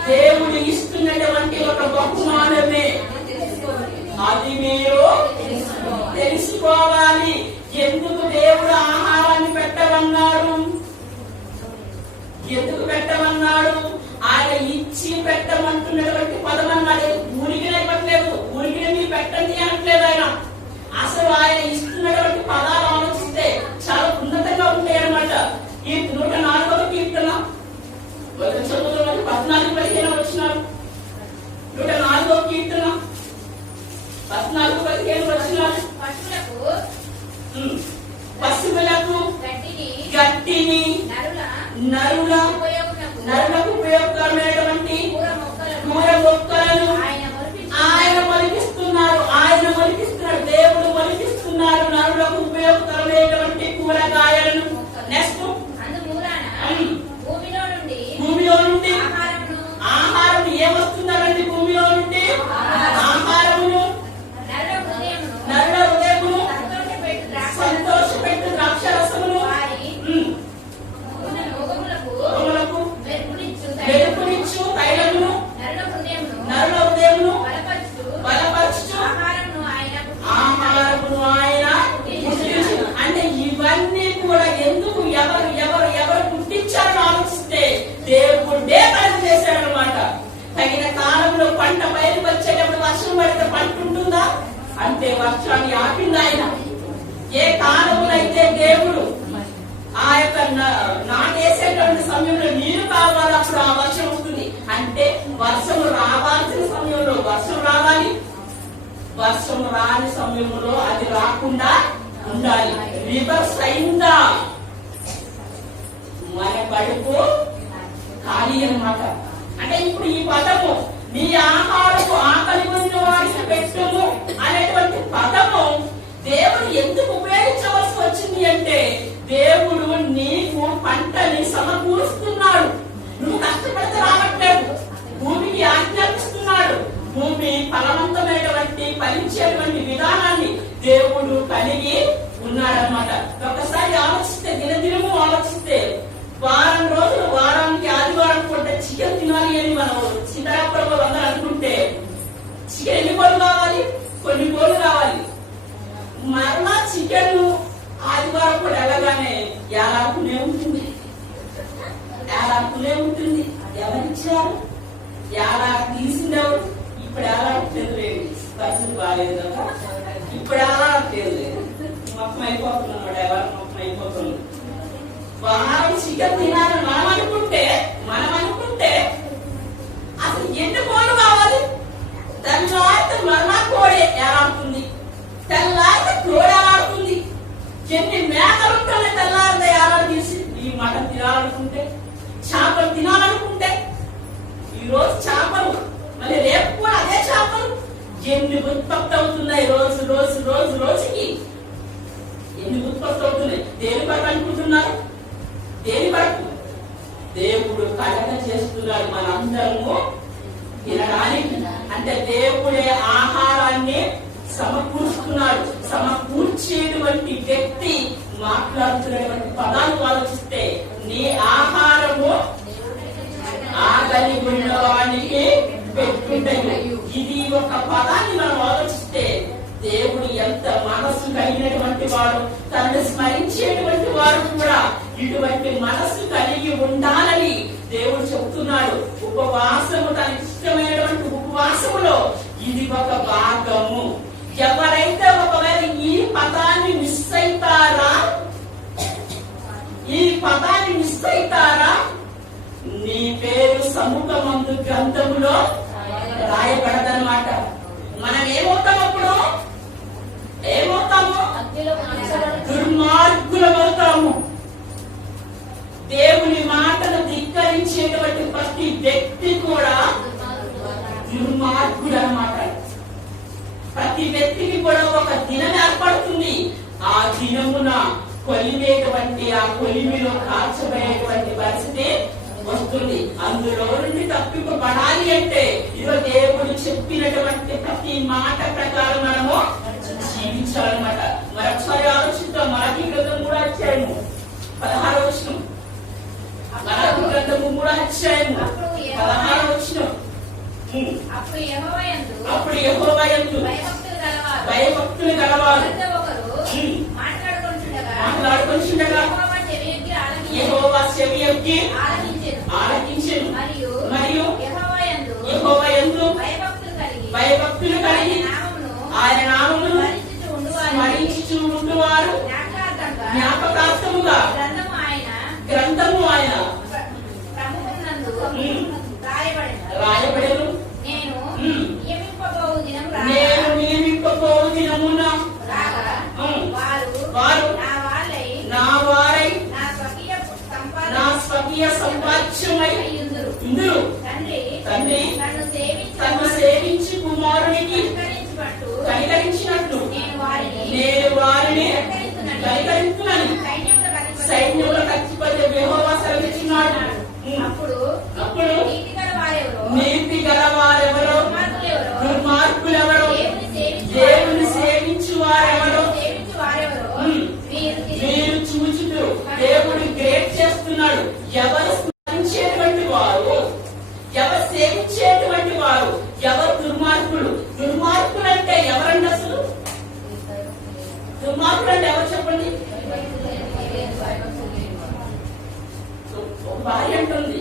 దేవుడు ఇస్తున్నటువంటి ఒక బహుమానమే. అది మీరు తెలుసుకోవాలి. ఎందుకు దేవుడు ఆహారాన్ని పెట్టమన్నాడు? ఎందుకు పెట్టమన్నాడు? ఆయన ఇచ్చి పెట్టమంటున్నటువంటి పదం అన్నాడు. ఊరికినే పెట్టలేదు, ఊరికినే మీరు పెట్టండి అనట్లేదు ఆయన. అసలు ఆయన ఇస్తున్నటువంటి పదాలు ఆలోచిస్తే చాలా ఉన్నతంగా ఉంటాయి అన్నమాట. ఈ 104వ కీర్తన 14-15 వచ్చినారు. 104వ కీర్తన 14-15 వచ్చినారు. పశువులకు గట్టిని నరులకు ఉపయోగకరమైనటువంటి కూర మొక్కలను ఆయన మొలిపిస్తున్నారు. దేవుడు మొలిపిస్తున్నారు నరులకు ఉపయోగకరమైనటువంటి కూరగాయలను. నెక్స్ట్ భూమిలో నుండి ఆహారం ఏమొస్తున్నారండి? భూమిలో నుండి ఆహారమును నరుల హృదయమును సంతోషపెట్టు ద్రాక్షరసమును వెలుపునిచ్చు తైలమును నరుల హృదయమును బలపరచు ఆహారమును ఆయన పుట్టించు. అంటే ఇవన్నీ కూడా ఎందుకు ఎవరు పుట్టించారని ఆలోచిస్తే దేవుడే పని చేశాడనమాట. తగిన కాలంలో పంట బయలుకు వచ్చేటప్పుడు వర్షం పడితే పంట ఉంటుందా అంటే వర్షాన్ని ఆపింది ఆయన. ఏ కాలంలో అయితే దేవుడు ఆ యొక్క నాటేసేటువంటి సమయంలో నీరు కావాలి, అప్పుడు ఆ వర్షం వస్తుంది. అంటే వర్షం రావాల్సిన సమయంలో వర్షం రావాలి, వర్షం రాని సమయంలో అది రాకుండా ఉండాలి. రివర్స్ అయిందా మన కడుపు ఖాళీ అన్నమాట. అంటే ఇప్పుడు ఈ పదము నీ ఆహారపు ఆకలి ఉన్న వారికి పెట్టుము అనేటువంటి పదము దేవుడు ఎందుకు ఉపయోగించవలసి వచ్చింది అంటే దేవుడు నీకు పంటని సమకూరుస్తున్నాడు. నువ్వు కష్టపడితే రావట్లేదు, భూమికి ఆజ్ఞాపిస్తున్నాడు. భూమి ఫలవంతమైనటువంటి ఫలించేటువంటి విధానాన్ని దేవుడు కలిగి ఉన్నాడనమాట. ఒకసారి ఆలోచిస్తే దినదినము ఆలోచిస్తే వారం రోజులు వారానికి ఆదివారం పూట చికెన్ తినాలి అని మనం సీతారాపురంలో అందరూ అనుకుంటే చికెన్ ఎన్ని కోళ్ళు కావాలి? కొన్ని కోళ్ళు కావాలి. మరలా చికెన్ ఆదివారం పూట వెళ్ళగానే ఏలాకునే ఉంటుంది. ఎవరిచ్చారు? ఎలా తీసిండేవారు? ఇప్పుడు ఎలా లేదు, పరిస్థితి బాగాలేదు కదా. ఇప్పుడు ఎలా లేదు, మొత్తం అయిపోతున్నాడు. ఎవరు మొత్తం అయిపోతుంది. వారం చికెన్ తినాలని మనం అనుకుంటే అసలు ఎన్ని కోళ్ళు కావాలి? తెల్లారితే మరలా కోడి ఎలాడుతుంది, తెల్లారితే కోడి ఎలాడుతుంది. ఎన్ని మేకలు ఉంటాయి తెల్లారితే ఎలాడు తీసి ఈ మటన్ తినాలనుకుంటే, చేపలు తినాలనుకుంటే ఈ రోజు చేపలు, మళ్ళీ రేపు కూడా అదే చేపలు. ఎన్ని ఉత్పత్తి అవుతున్నాయి రోజుకి ఎన్ని ఉత్పత్తి అవుతున్నాయి. దేని పట్ల అనుకుంటున్నారు? దేని పట్ల? దేవుడు కలగ చేస్తున్నాడు మనందరము తినడానికి. అంటే దేవుడే ఆహారాన్ని సమకూరుస్తున్నాడు. సమకూర్చేటువంటి వ్యక్తి మాట్లాడుతున్నటువంటి పదాలు ఆలోచిస్తే నీ ఆహారము ఆకలి ఉన్నవానికి పెట్టుకుంటాయి. ఇది ఒక పదాన్ని మనం ఆలోచిస్తే దేవుడు ఎంత మనస్సు కలిగినటువంటి వాడు, తనను స్మరించేటువంటి వాడు కూడా ఇటువంటి మనస్సు కలిగి ఉండాలని దేవుడు ఇది ఒక భాగము. ఎవరైతే ఒకవేళ ఈ పదాన్ని మిస్ అవుతారా నీ పేరు సముఖమందు గ్రంథములో రాయబడదన్నమాట. మనం ఏమవుతాము? దుర్మార్గులమవుతాము. దేవుని మాటను ధిక్కరించేటువంటి ప్రతి వ్యక్తి కూడా దుర్మార్గుడు అన్నమాట. ప్రతి వ్యక్తికి కూడా ఒక దినం ఏర్పడుతుంది. ఆ దినమున కొలిమేటువంటి ఆ కొలిమిలో కాల్చబడేటువంటి పరిస్థితి వస్తుంది. అందులో నుండి తప్పింపబడాలి అంటే ఇదో దేవుడు చెప్పినటువంటి ప్రతి మాట ప్రకారం మనము జీవించాలన్నమాట. మరొకసారి ఆలోచిద్దాం. మలాకి గ్రంథం 3వ అధ్యాయము 16వ వచనం. మలాకి గ్రంథము 3వ అధ్యాయము 16వ వచనం. అప్పుడు యెహోవా యందు భయభక్తులు గలవారు మాట్లాడుకొనుచుండగా యెహోవా చెవియొగ్గి ఆలకించెను. మరియు యెహోవా యందు భయభక్తులు కలిగి ఆయన నామమును స్మరించుచు ఉండువారు జ్ఞాపకార్థముగా గ్రంథము ఆయన రాయబడెను. నేను నియమింపబోవు దినమున వారు నా వారై నా స్వకీయ సంపాద్యమై ఇందురు. తండ్రి తన్ను సేవించి కుమారునికి కనికరించినట్లు నేను వారిని కనికరించునని సైన్యములకు అధిపతి యెహోవా సెలవిస్తున్నాడు. అప్పుడు నీతి గల వారెవరో దుర్మార్గులెవరో దేవుని సేవించు వారెవరో మీరు చూచుతూ దేవుడు గ్రేట్ చేస్తున్నాడు. ఎవరు స్మరించేటువంటి వారు, ఎవరు సేవించేటువంటి వారు, ఎవరు దుర్మార్గులు. దుర్మార్గులు అంటే ఎవరండి? అసలు దుర్మార్గులు అంటే ఎవరు చెప్పండి? ఒక భార్య అంటుంది,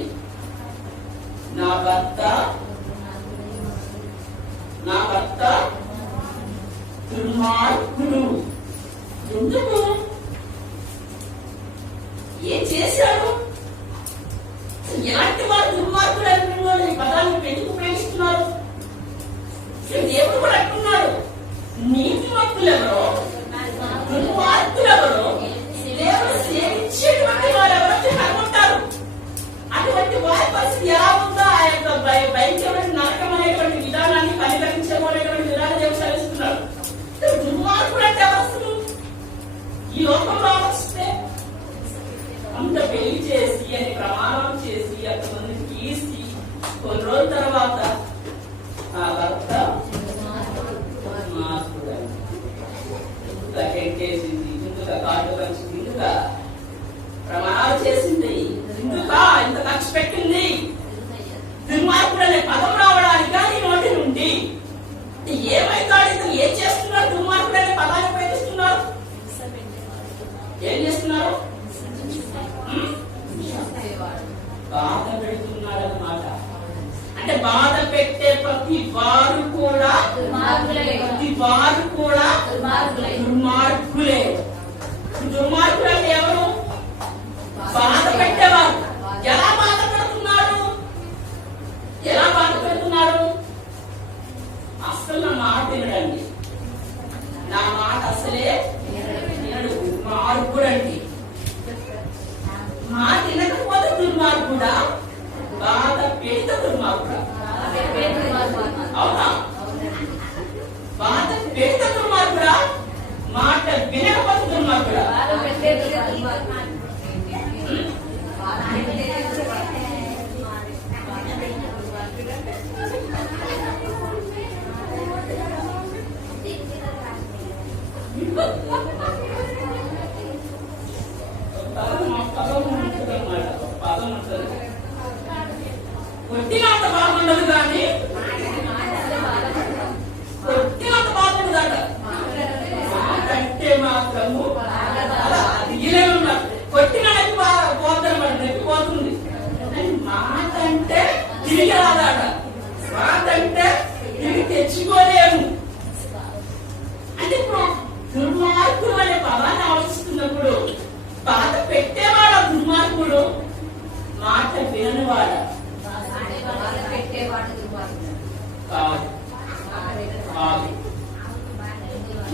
నా భర్త దుర్మార్గుడు. ఎందుకు? ఏం చేశాడు? ఎలాంటి వారు దుర్మార్గుడు అంటున్నారు? ఈ పదాన్ని ఎందుకు ఉపయోగిస్తున్నారు? దేవుడు కూడా అంటున్నాడు, నీతిమంతులెవరో దుర్మార్గులెవరో దేవుడు సేవించేటువంటి వారు ఎవరో కనుగొంటారు. అటువంటి వారి పరిస్థితి ఎలా ఉందో ఆ యొక్క భయంకరమైన నరకం అనేటువంటి విధానాన్ని కనికరించబోనేటువంటి విధానం దేవుడు సెలవిస్తున్నాడు. దుర్మార్గుడు అంటే అవసరం ఈ లోకంలో వస్తే అంత పెళ్లి చేసి అని ప్రమాణం చేసి అంతమందిని తీసి కొన్ని రోజుల తర్వాత ఆ భర్త చేసింది, ఇందుగా కాళ్ళు కలిసింది, ఇందుగా ప్రమాణాలు చేసింది, ఇందుగా ఇంత ఖర్చు పెట్టింది. దుర్మార్గుడు అనే పదం రావడానికి నీ నోటి నుండి ఏమైతాడు? ఇతను ఏం చేస్తున్నారు? దుర్మార్గుడు అనే పదాన్ని ఉపయోగిస్తున్నారు. ఏం చేస్తున్నారు? బాధ పెడుతున్నాడు అన్నమాట. అంటే బాధ పెట్టే ప్రతి వారు కూడా దుర్మార్గులే. దుర్మార్గులు అంటే ఎవరు? బాధ పెట్టేవారు. ఎలా బాధపడుతున్నాడు? అసలు నా మాట వినడండి. నా మాట అసలే వినడు. దుర్మార్గుడండి. మాట వినకపోతే దుర్మార్గుడా? బాధ పెడితే దుర్మార్గుడా? అవునా? బాధ పెడితే దుర్మార్గుడా? మాట వినకపోతే దుర్మార్గుడా? కొట్టినంత బాగుండదు కానీ కొట్టినంత బాగుండదట. కంటే మాత్రము అది ఇలే ఉన్నారు. కొట్టిన పోతారు, నెప్పిపోతుంది. మాట అంటే తిరిగి రాదట. మాట అంటే తిరిగి తెచ్చుకోలేము. అంటే ఇప్పుడు దుర్మార్గుడు అనే పదాన్ని ఆలోచిస్తున్నప్పుడు బాధ పెట్టేవాడు దుర్మార్గుడు, మాట విననివాడు కాదు.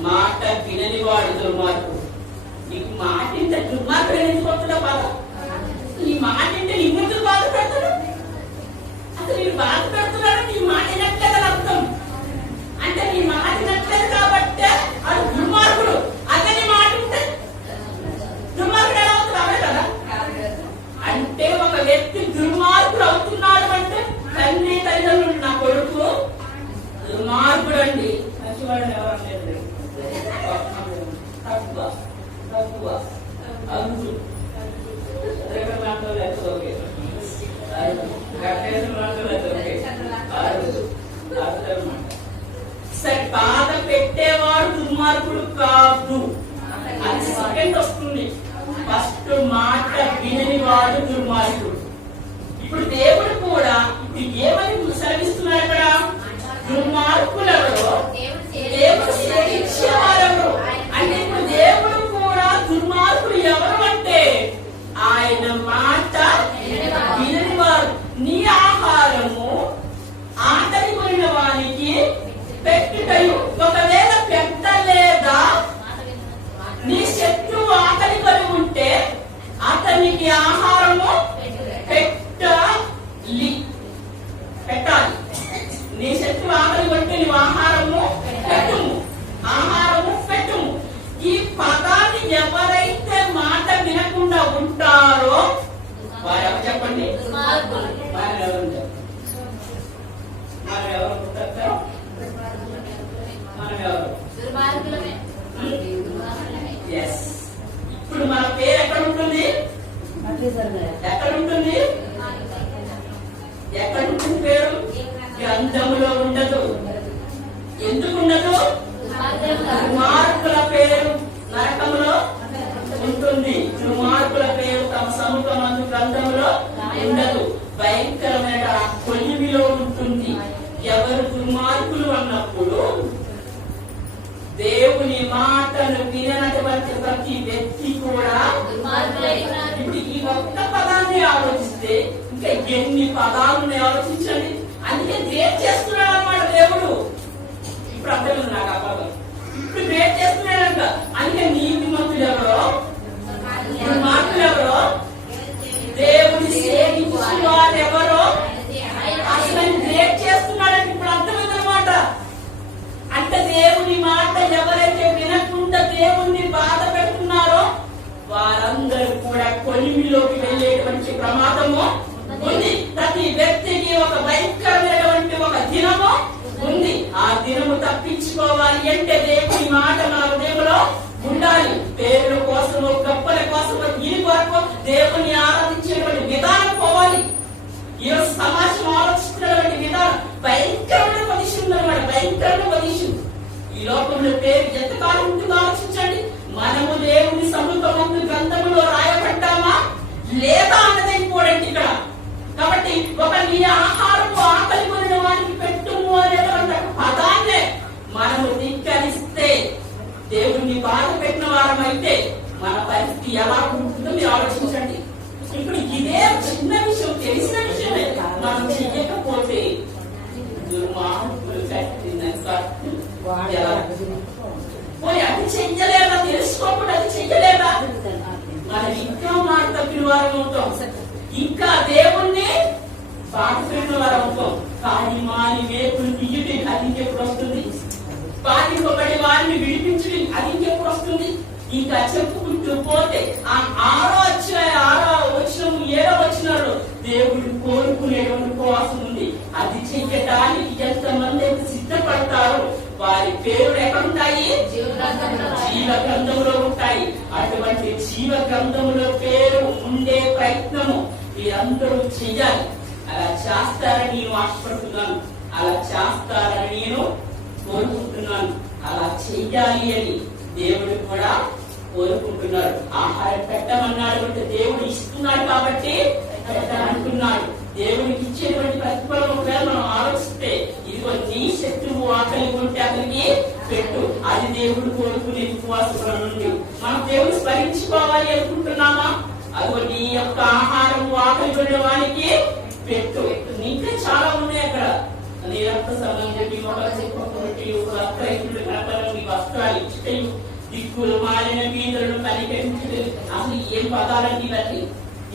మాట విననివాడు దుర్మార్గుడు. నీకు మాట ఇంత దుర్మార్గుడు ఎందుకు వస్తుందా బాధ? ఈ మాట ఇంటే నీ ముందు బాధ పెడతాడు. అసలు నేను బాధ పెడుతున్నాడు, నీ మాట వినట్లేదని అర్థం. అంటే నీ మాట వినట్లేదు కాబట్టి అది దుర్మార్గుడు. అదే నీ మాట ఉంటే దుర్మార్గుడు ఎలా అవుతుంది? అవే కదా. అంటే ఒక వ్యక్తి దుర్మార్గుడు అవుతున్నాడు అంటే తండ్రి తల్లిదండ్రులు నా కొడుకు దుర్మార్గుడు అండి, మంచివాడు ఎవరు లేదు, తక్కువ తక్కువ అరుదు సరే, బాధ పెట్టేవాడు దుర్మార్గుడు కాదు, అది సెకండ్ వస్తుంది. ఫస్ట్ మాట వినని వాడు దుర్మార్గుడు. ఇప్పుడు దేవుడు కూడా ఇప్పుడు ఏమని సెలవిస్తున్నాడు అక్కడ? దుర్మార్గులెవరో దేవుడు శిక్షించేవారెవరు అంటే ఇప్పుడు దేవుడు కూడా దుర్మార్గుడు ఎవరు అంటే ఆయన మాట వినని వారు. నీ ఆహారము ఆటని కొనిన వానికి పెట్టుటయు, ఒకవేళ పెట్టలేదా నీ శత్రువు ఆకలి కొని ఉంటే అతనికి ఆహారము పెట్టాలి. నీ శత్రువు ఆకలి కొంటే నువ్వు ఆహారము పెట్టుము, ఆహారము పెట్టుము. ఈ పదాన్ని ఎవరైతే మాట వినకుండా ఉంటారో వారెవరు చెప్పండి? వారెవరు ఇప్పుడు మన పేరు ఎక్కడ ఉంటుంది? ఎక్కడ ఉంటుంది? ఎక్కడ ఉంటుంది పేరు? గ్రంథములో ఉండదు. ఎందుకు ఉండదు? దుర్మార్గుల పేరు నరకములో ఉంటుంది. దుర్మార్గుల పేరు తమ సముఖమందు గ్రంథములో ఉండదు, భయంకరమైన కొలిమిలో ఉంటుంది. ఎవరు దుర్మార్గులు అన్నప్పుడు దేవుని మాటను విననటువంటి ప్రతి వ్యక్తి కూడా ఇప్పుడు ఈ ఒక్క పదాన్ని ఆలోచిస్తే ఇంకా ఎన్ని పదాలను ఆలోచించండి. అందుకే గ్రేట్ చేస్తున్నాడు అన్నమాట దేవుడు. ఇప్పుడు అర్థమైంది నాకు ఆ పదం. ఇప్పుడు గ్రేట్ చేస్తున్నాడంట. అందుకే నీతిమంతులు ఎవరో దుర్మార్గులు ఎవరో దేవుని సేవించిన వారు ఎవరో అసలు గ్రేట్ చేస్తున్నాడంటే ఇప్పుడు అర్థమైంది అనమాట. అంటే దేవుని మాట ఎవరైతే వినకుండా దేవుణ్ణి బాధ పెడుతున్నారో వారందరూ కూడా కొలిమిలోకి వెళ్ళేటువంటి ప్రమాదము ఉంది. ప్రతి వ్యక్తికి ఒక భయంకరమైనటువంటి ఒక దినము ఉంది. ఆ దినము తప్పించుకోవాలి అంటే దేవుని మాట మన హృదయంలో ఉండాలి. పేరుల కోసము, గొప్పల కోసము, దీని కొరకు దేవుని ఆరాధించేటువంటి విధానం పోవాలి. ఈరోజు సమాజం ఆలోచిస్తున్నటువంటి విధానం భయంకరమైన పొజిషన్ ఉందన్నమాట. భయంకరమైన పొజిషన్. ఈ లోకంలో పేరు ఎంతకాలం ఉంటుందో ఆలోచించండి. మనము దేవుని సముఖమందు గ్రంథములో రాయబడ్డామా లేదా అన్నది ఇంపార్టెంట్ ఇక్కడ. కాబట్టి ఒక నీ ఆహారము ఆకలి కొనిన వారికి పెట్టుము అనేటువంటి పదాన్నే మనము ధిక్కరిస్తే, దేవుణ్ణి బాధ పెట్టిన వారమైతే మన పరిస్థితి ఎలా ఉంటుందో మీరు ఆలోచించండి. ఇప్పుడు ఇదే చిన్న విషయం, తెలిసిన విషయమే మనం చెయ్యకపోతే అది చెయ్యలేదా? తెలుసుకోకుండా అది చెయ్యలేదా? మనం ఇంకా మాట తప్పిన వారం అవుతాం, ఇంకా దేవుణ్ణి బాధ పెట్టిన వారం అవుతాం. కానీ మాని వేపులు తీయటి అది ఇంకెప్పుడు వస్తుంది? బాధింపబడి వారిని విడిపించడం అది ఇంకెప్పుడు వస్తుంది? ఇంకా చెప్పుకుంటూ పోతే ఆ 6వ అధ్యాయం 6వ వచనం 7వ వచనంలో దేవుడు కోరుకునేటువంటి ఉపవాసం ఉంది. అది చెయ్యడానికి ఎంతమంది అయితే సిద్ధపడతారో వారి పేరులు ఎక్కడుంటాయి? జీవ గ్రంథంలో ఉంటాయి. అటువంటి జీవ గ్రంథంలో పేరు ఉండే ప్రయత్నము మీరందరూ చెయ్యాలి. అలా చేస్తారని నేను ఆశపడుతున్నాను, అలా చేస్తారని నేను కోరుకుంటున్నాను. అలా చెయ్యాలి అని దేవుడు కూడా కోరుకుంటున్నాడు. ఆహారం పెట్టమన్నాడు అంటే దేవుడు ఇస్తున్నాడు కాబట్టి పెట్టమంటున్నాడు. దేవుడికి ఇచ్చేటువంటి ప్రతిఫలం ఒకవేళ మనం ఆలోచిస్తే ఇదిగో నీ శక్తి అది దేవుడు కోరుకునే ఉపవాసముల నుండి మనం దేవుడు స్మరించుకోవాలి అనుకుంటున్నామా? అదిగో నీ యొక్క ఆహారం ఆకలి పడిన వానికి పెట్టు. ఇంకా చాలా ఉన్నాయి అక్కడ. నీ రక్త సంబంధి వస్త్రాలు ఇచ్చేయు, దిక్కులు మారిన బీదలను కనికరించు. అసలు ఏం పదాలండి ఇవన్నీ?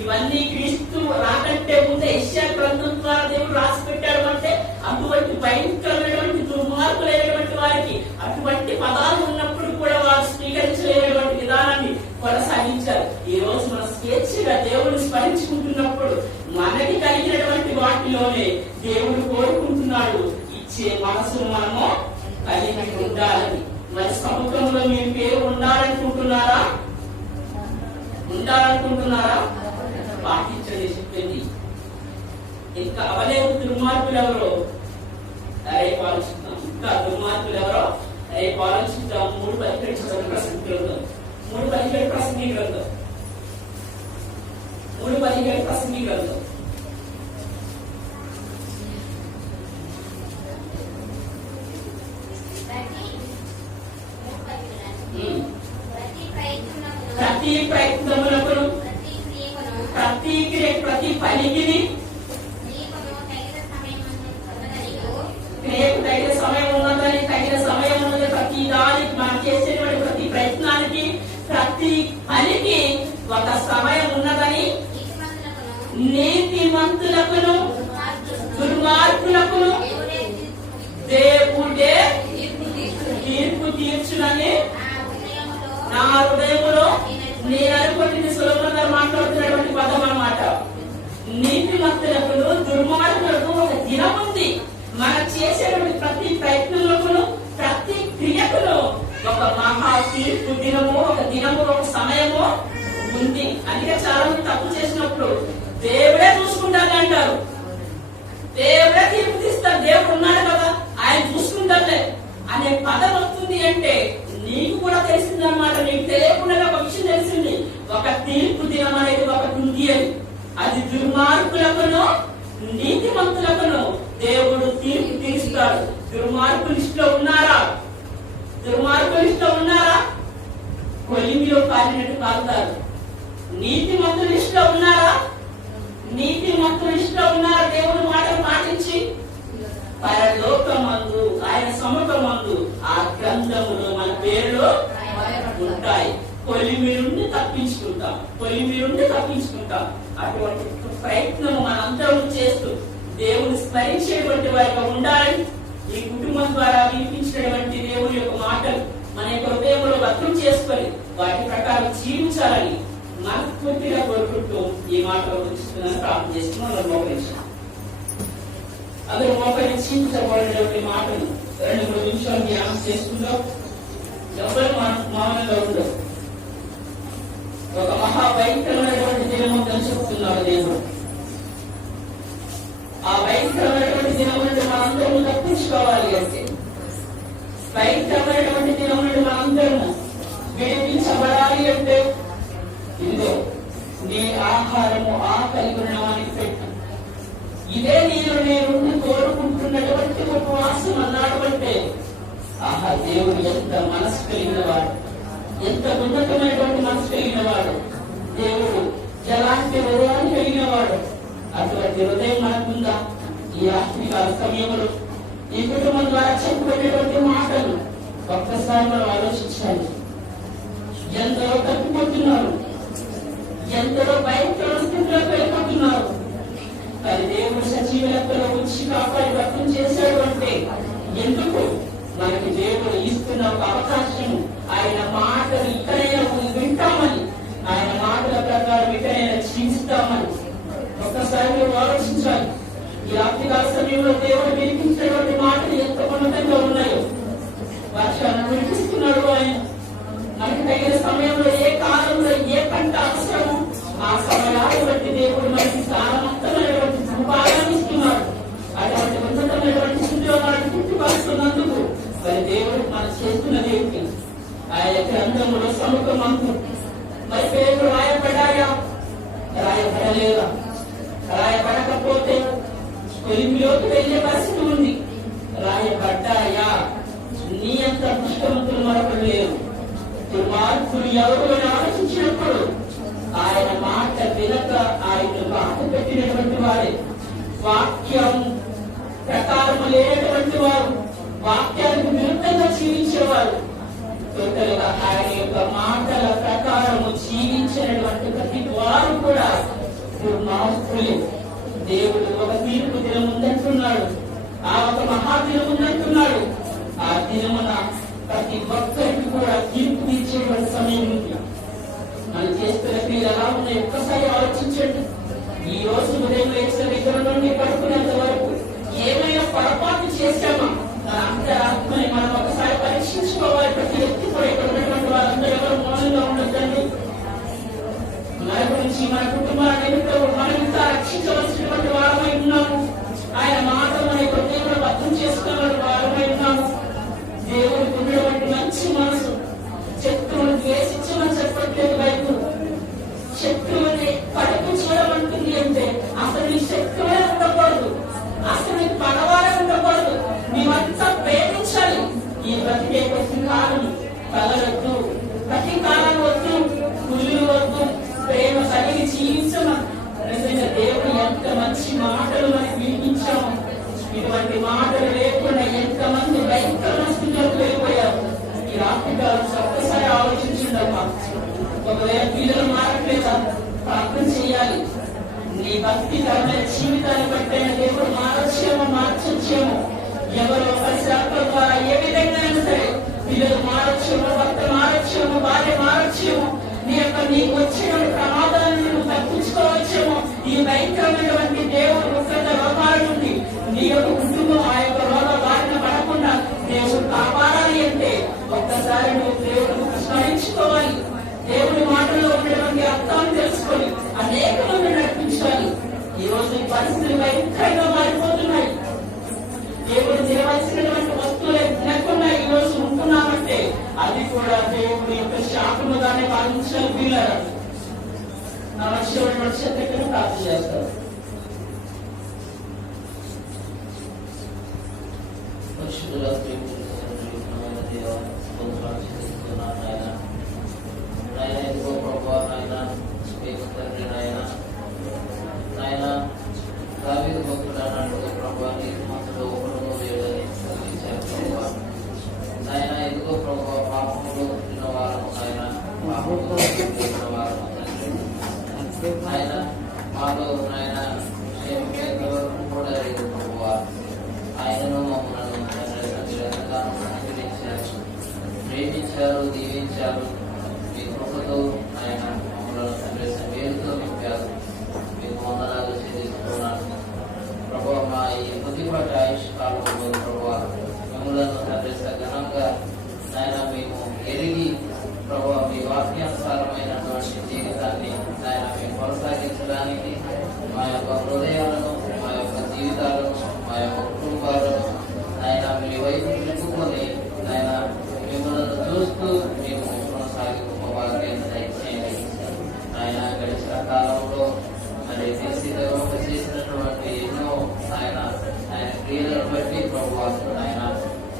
ఇవన్నీ క్రీస్తు రాకంటే ముందే యెషయా గ్రంథం ద్వారా దేవుడు రాసి పెట్టాడు. అంటే అటువంటి భయంకరమైనటువంటి దుర్మార్గులైనటువంటి వారికి అటువంటి పదాలు ఉన్నప్పుడు కూడా వారు స్వీకరించలేనటువంటి విధానాన్ని కొనసాగించారు. ఈ రోజు మన స్వేచ్ఛగా దేవుడిని స్మరించుకుంటున్నప్పుడు మనకి కలిగినటువంటి వాటిలోనే దేవుడు కోరుకుంటున్నాడు ఇచ్చే మనసును మనము కలిగి ఉండాలని. మరి సముద్రంలో మీ పేరు ఉండాలనుకుంటున్నారా? ఉండాలనుకుంటున్నారా? పాటించని చెప్పింది. ఇంకా అవలేవు దుర్మార్గులు ఎవరో రేపు ఆలోచిద్దాం. ఇంకా దుర్మార్గులు ఎవరో రేపు ఆలోచిద్దాం. 3:17 ప్రసంగి గ్రంథం 3:17 ప్రసంగి గ్రంథం 3:17 ప్రసంగి గ్రంథం ప్రతి ప్రయత్నములకు ప్రతి పనికిని తగిన సమయం ఉన్నదని, తగిన సమయం ఉన్నది. ప్రతి దానికి మనం చేసేటువంటి ప్రతి ప్రయత్నానికి ప్రతి పనికి ఒక సమయం ఉన్నదని నీతిమంతులకును దుర్మార్గులకును దేవుడే తీర్పు తీర్చునని నా హృదయములో నేను అనుకుంటుంది. సులభంగా గారు మాట్లాడుతున్నటువంటి పదం అన్నమాట. నీతిమంతులకును దుర్మార్గులకు ఒక దినం ఉంది. మనం చేసేటువంటి ప్రతి ప్రయత్నములకు ప్రతి క్రియకును ఒక మహా తీర్పు దినము, ఒక దినము, ఒక సమయము ఉంది. అందుకే చాలా మంది తప్పు చేసినప్పుడు దేవుడే చూసుకుంటాను అంటారు. దేవుడే తీర్పు తీస్తారు. దేవుడు ఉన్నాడు కదా, ఆయన చూసుకుంటారులే అనే పదం వస్తుంది. అంటే నీకు కూడా తెలిసిందన్నమాట. నీకు తెలియకుండా ఒక విషయం తెలిసింది. ఒక తీర్పు దినం అనేది ఒకటి ఉంది అని. అది దుర్మార్గులకును నీతిమంతులకును దేవుడు తీర్పు తీరుస్తాడు. దుర్మార్గుల లిస్టులో ఉన్నారా? దుర్మార్గుల లిస్టులో ఉన్నారా? కొలిమిలో కాలినట్టు కాలుతారు. నీతిమంతుల లిస్టులో ఉన్నారా? నీతిమంతుల లిస్టులో ఉన్నారా? దేవుడు మాటలు పాటించి పరలోకమందు ఆయన సముఖమందు ఆ గ్రంథములో మన పేర్లు ఉంటాయి. కొలిమి నుండి తప్పించుకుంటాం. అటువంటి ప్రయత్నం మనందరం చేస్తూ దేవుని స్మరించేటువంటి వారిగా ఉండాలని ఈ కుటుంబం ద్వారా వినిపించినటువంటి దేవుని యొక్క మాటలు మన యొక్క హృదయంలో భద్రం చేసుకొని వాటి ప్రకారం జీవించాలని మనస్ఫూర్తిగా కోరుకుంటూ ఈ మాటలు వచ్చిందని ప్రార్థన చేస్తున్నాం. మోకరించాం. అందరూ మోకరించి చెప్పబడినటువంటి మాటలు 2-3 నిమిషాలు ధ్యానం చేసుకుందాం. ఎవరు మౌనంగా ఉండవు. ఒక మహాభయంకరమైనటువంటి దినము అని చెప్తున్నాడు దేవుడు. ఆ భయంకరమైనటువంటి దినం నుండి మనందరము తప్పించుకోవాలి. అంటే భయంకరమైనటువంటి దినం నుండి మనందరము విడిపించబడాలి అంటే ఇదిగో నీ ఆహారము ఆకలి కొనడానికి పెట్టు. ఇదే నేను కోరుకుంటున్నటువంటి ఉపవాసం అన్నాడు. అంటే ఆహా, దేవుడు ఎంత మనసు కలిగిన వాడు, ఎంత ఉన్నతమైనటువంటి మనసు కలిగిన వాడు. దేవుడు ఎలాంటి హృదయాన్ని కలిగిన వాడు. అటువంటి హృదయం మనకుందా? ఈ రాత్రికాల సమయంలో ఈ కుటుంబం ద్వారా చెప్పబడినటువంటి మాటలు ఒక్కసారి మనం ఆలోచించాలి. ఎందరో తప్పిపోతున్నారు, ఎందరో భయంకర స్థితిలోకి వెళ్ళిపోతున్నారు. కానీ దేవుడు సజీవ లెక్కలో ఉంచి కాపాడి భక్తం చేశాడు. అంటే ఎందుకు? మనకి దేవుడు ఇస్తున్న ఒక అవకాశం. ఆయన మాటలు ఇక్కడైనా వింటామని, ఆయన మాటల ప్రకారం ఇక్కడైనా జీవిస్తామని ఒక్కసారి మీరు ఆలోచించాలి. ఈ రాత్రికాల సమయంలో దేవుడు వినిపించినటువంటి మాటలు ఎంత ఉన్నతంగా ఉన్నాయో. వర్షాలను వినిపిస్తున్నాడు ఆయన. మనకి తగిన సమయంలో ఏ కాలంలో ఏ పంట అవసరమో ఆ సమయాన్ని బట్టి దేవుడు మనకి సారవంతమైనటువంటి సంపాదన ఇస్తున్నాడు. అటువంటి ఉన్నతమైనటువంటి స్థితిలో మనకి గుర్తుపరుస్తున్నందుకు మరి దేవుడు మనం చేస్తున్నది ఏంటి? ఆయన గ్రంథంలో సముఖమందు మరి పేర్లు రాయబడ్డాయా? రాయబడలేదా? రాయబడకపోతే కొలిమిలోకి వెళ్లే పరిస్థితి ఉంది. రాయబడ్డాయా? నీ అంత అదృష్టవంతులు మరొకరు లేరు. దుర్మార్గులు ఎవరు అని ఆలోచించినప్పుడు ఆయన మాట వినక ఆయన బాధ పెట్టినటువంటి వారే, వాక్యం ప్రకారం లేనటువంటి వారు, వాక్యానికి విరుద్ధంగా జీవించేవారు, టోటల్గా ఆయన యొక్క మాటల ప్రకారము జీవించినటువంటి ప్రతి వారు కూడా దుర్మార్గులే. దేవుడు ఒక తీర్పు దినం ఉందంటున్నాడు, ఆ ఒక మహాదినం ఉందంటున్నాడు. ఆ దినమున ప్రతి ఒక్కరికి కూడా తీర్పు ఇచ్చేటువంటి సమయం ఉంది. మనం చేస్తున్న క్రియలు ఎలా ఉన్నాయి ఒక్కసారి ఆలోచించండి. ఈ రోజు ఉదయం లేచిన దగ్గర నుండి పడుకునేంత వరకు ఏమైనా పొరపాటు చేశామా అంతరాత్మని మనం ఒకసారి పరీక్షించుకోవాలి. ప్రతి వ్యక్తి కూడా ఇక్కడ ఉన్నటువంటి వారందరూ ఎవరు మౌనంగా ఉండొద్దండి. మన గురించి, మన కుటుంబాన్ని మనం ఇంకా రక్షించవలసినటువంటి వారమై ఉన్నాము. ఆయన మాట మన హృదయంలో అర్థం చేసుకున్న వారమై ఉన్నాము. దేవుడికి ఉన్నటువంటి మంచి మనసు, శత్రువులను ద్వేషించమని చెప్పట్లేదు బైబిల్. శత్రువుని కడుపు చూడమంటుంది అంటే అసలు నీ శత్రువే ఉండకూడదు, అసలు నీకు పడవాలే ఉండకూడదు. మేమంతా ప్రేమించాలి. ఈ బ్రతికే ప్రతి కాలం కలరొద్దు, ప్రతి కాలం వద్దు, కుళ్ళు వద్దు, ప్రేమ కలిగి జీవించమా. నిజంగా దేవుడు ఎంత మంచి మాటలు మనకి వినిపించాము. ఇటువంటి మాటలు లేకుండా ఎంతమంది భయంకరమైన స్థితిలోకి వెళ్ళిపోయారు. ఈ రాత్రికాలం ఒక్కసారి ఆలోచించిందమ్మా. ఒకవేళ పిల్లలు మారట్లేదా, ప్రార్థన చేయాలి. నీ భక్తికరమైన జీవితాన్ని బట్టి దేవుడు మారొచ్చేమో, మార్చొచ్చేమో. ఎవరో పరిశ్రమల ద్వారా ఏ విధంగా అయినా సరే పిల్లలు మారొచ్చేమో, భర్త మారొచ్చేమో, భార్య మారొచ్చేమో. నీకు వచ్చిన ప్రమాదాలను నువ్వు తప్పించుకోవచ్చేమో. ఈ భయంకరమైనటువంటి దేవుడు ఉగ్రత రోగాల నుండి నీ యొక్క కుటుంబం ఆ యొక్క రోగ బారిన పడకుండా దేవుడు కాపాడాలి అంటే ఒక్కసారి నువ్వు దేవుడిని స్మరించుకోవాలి. దేవుడి మాటల్లో ఉన్నటువంటి అర్థాన్ని తెలుసుకొని అనేక మంది నడిపించాలి. ఈ రోజు పరిస్థితులు భయంకరంగా మారిపోతున్నాయి. దేవుడు తినవలసినటువంటి వస్తువులే తినకుండా ఈ రోజు ఉంటున్నామంటే అది కూడా దేవుడి యొక్క శాపముగానే భావించాలి. వీళ్ళారు నా లక్ష్యమైనటువంటి దగ్గర ప్రార్థన చేస్తారు. మాలో ఆయన కూడా ఆయనను మమ్మల్ని ప్రేమించారు, దీవించారు. మీ కృపతో ఆయన మమ్మల్ని తండ్రి వేరుతో నింపారు. మీకు వందనాలు చెల్లిస్తున్నాను ప్రభు. మా ఈ కొద్దిపాటి ఆయుష్ కాలంలో ప్రభు మిమ్మల్ని తండ్రి ఘనంగా ఆయన మేము ఎరిగి ప్రభు మీ వాక్యానుసారమైనటువంటి జీవితాన్ని ఆయన మేము కొనసాగించడానికి మా యొక్క హృదయాలను, మా యొక్క జీవితాలను, మా యొక్క కుటుంబాలను ఆయన మీ వైపు తిప్పుకొని ఆయన మిమ్మల్ని చూస్తూ మేము కొనసాగింపు వాక్యాన్ని దయచేయండి. ఆయన గడిచిన కాలంలో మరి చేసినటువంటి ఎన్నో ఆయన క్రియలను బట్టి ప్రభు ఆయన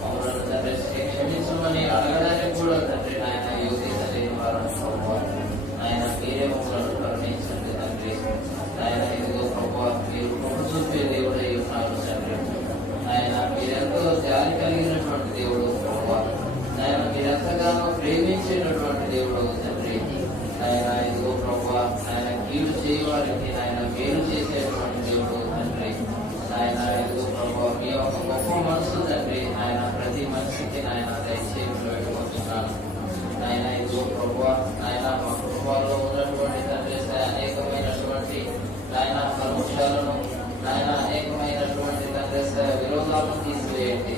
మమ్మల్ని తండ్రి క్షమించమని అడగడానికి కూడా తండ్రి ఆయన యోగ్యత లేని వారు ప్రభు ఆయన మీరే మమ్మల్ని కరుణించండి తండ్రి. ఆయన ఇదిగో ప్రభు మీరు కృప చూపే దేవుడై ఉన్నారు తండ్రి. ఆయన మీరెంతో జాలి కలిగినటువంటి దేవుడు ప్రభు. ఆయన మీరెంతగానో ప్రేమించేటటువంటి దేవుడు తండ్రి. ఆయన ఇదిగో ప్రభు ఆయన కీడు చేయవారికి ఆయన మేలు చేసేటువంటి దేవుడు తండ్రి. ఆయన ఇదిగో ప్రభు మీ యొక్క గొప్ప మనసు తండ్రి ఆయన ప్రతి మనిషికి ఆయన దయచేసి పెట్టుకుంటున్నాను. ఆయన ఇదిగో ప్రభు ఆయన మా కుటుంబాల్లో ఉన్నటువంటి తండ్రి అనేకమైనటువంటి ఆయన కల్ముషాలను ఆయన అనేకమైనటువంటి తండ్రి విరోధాలను తీసివేయండి.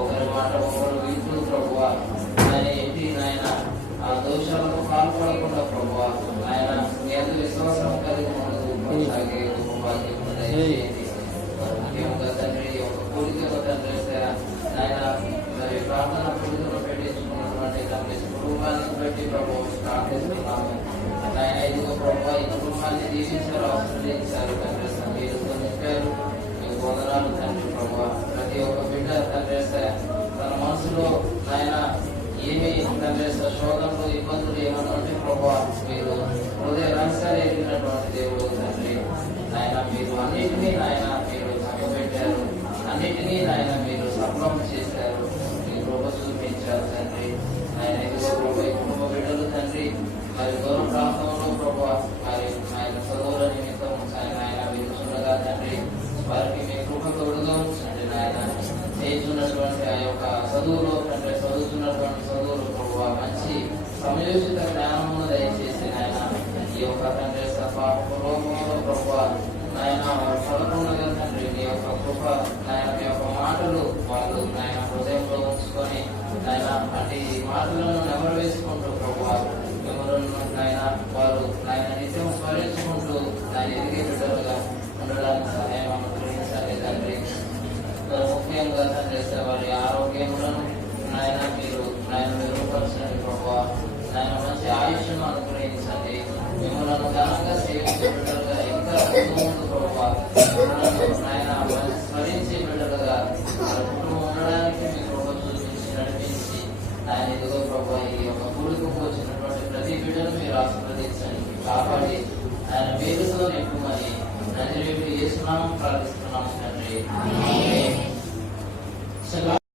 ఒకరి మాట ఒకరు వింటూ ప్రభు ఆయన ఏంటి నాయన ఆ దోషాలకు పాల్పడకుండా ప్రభు ఆయన మీద విశ్వాసం కలిగి ముందుకు కొనసాగే కుటుంబాన్ని దయచేయండి. ముఖ్యంగా తండ్రి ఒక కోరికలో తండ్రి ఆయన మరి ప్రార్థన కోరికలో పెట్టించుకున్నటువంటి తండ్రి కుటుంబానికి బట్టి ప్రభు ప్రార్థిస్తున్నాము. ఆయన ఇదిగో ప్రభు ఈ కుటుంబాన్ని దీవించారు, ఆశీర్వదించారు తండ్రి. మీరుతో నింపారు. మీకు వందనాలు తండ్రి ప్రభు. ప్రతి ఒక్క బిడ్డ తండ్రి తన మనసులో వారికి మీ కృప తోడుగా ఉంచండి నాయన. చేస్తున్నటువంటి ఆ యొక్క చదువులో తండ్రి, చదువుతున్నటువంటి చదువులు ప్రభు మంచి సమయోచిత జ్ఞానమును దయచేసి నాయన, ఈ యొక్క తండ్రి పాపపు లోకంలో ప్రభు నాయన వారు పదకొండుగా తండ్రి మీ యొక్క కృప నాయన, మీ యొక్క మాటలు వాళ్ళు నాయన హృదయంలో ఉంచుకొని నాయన అటు మాటలను నెమరు వేసుకుంటూ ప్రభు ఎవరును నాయన వారు నాయన నిత్యం స్మరించుకుంటూ నాయన ఎదిగే బిడ్డలుగా ఉండడానికి సహాయం అనుగ్రహించాలి తండ్రి. ముఖ్యంగా తండ్రి వారి ఆరోగ్యములను నాయన మీరు నాయన మెరుగుపరచండి ప్రభు. నాయన మంచి ఆయుష్ను అనుగ్రహించండి. మిమ్మల్ని ఘనంగా సేవించే బిడ్డలుగా ఇంకా ముందు ప్రభు నాయన స్మరించే బిడ్డలుగా కుటుంబం ఉండడానికి మీ కృప చూపించి నడిపించి ఆయన ఇదిగో ప్రభు ఈ యొక్క కూడుకు వచ్చినటువంటి ప్రతి బిడ్డను మీరు ఆశీర్వదించండి, కాపాడి ఆయన పేరుతో నింపుమని తండ్రి యేసునామమున ప్రార్థిస్తున్నాము తండ్రి.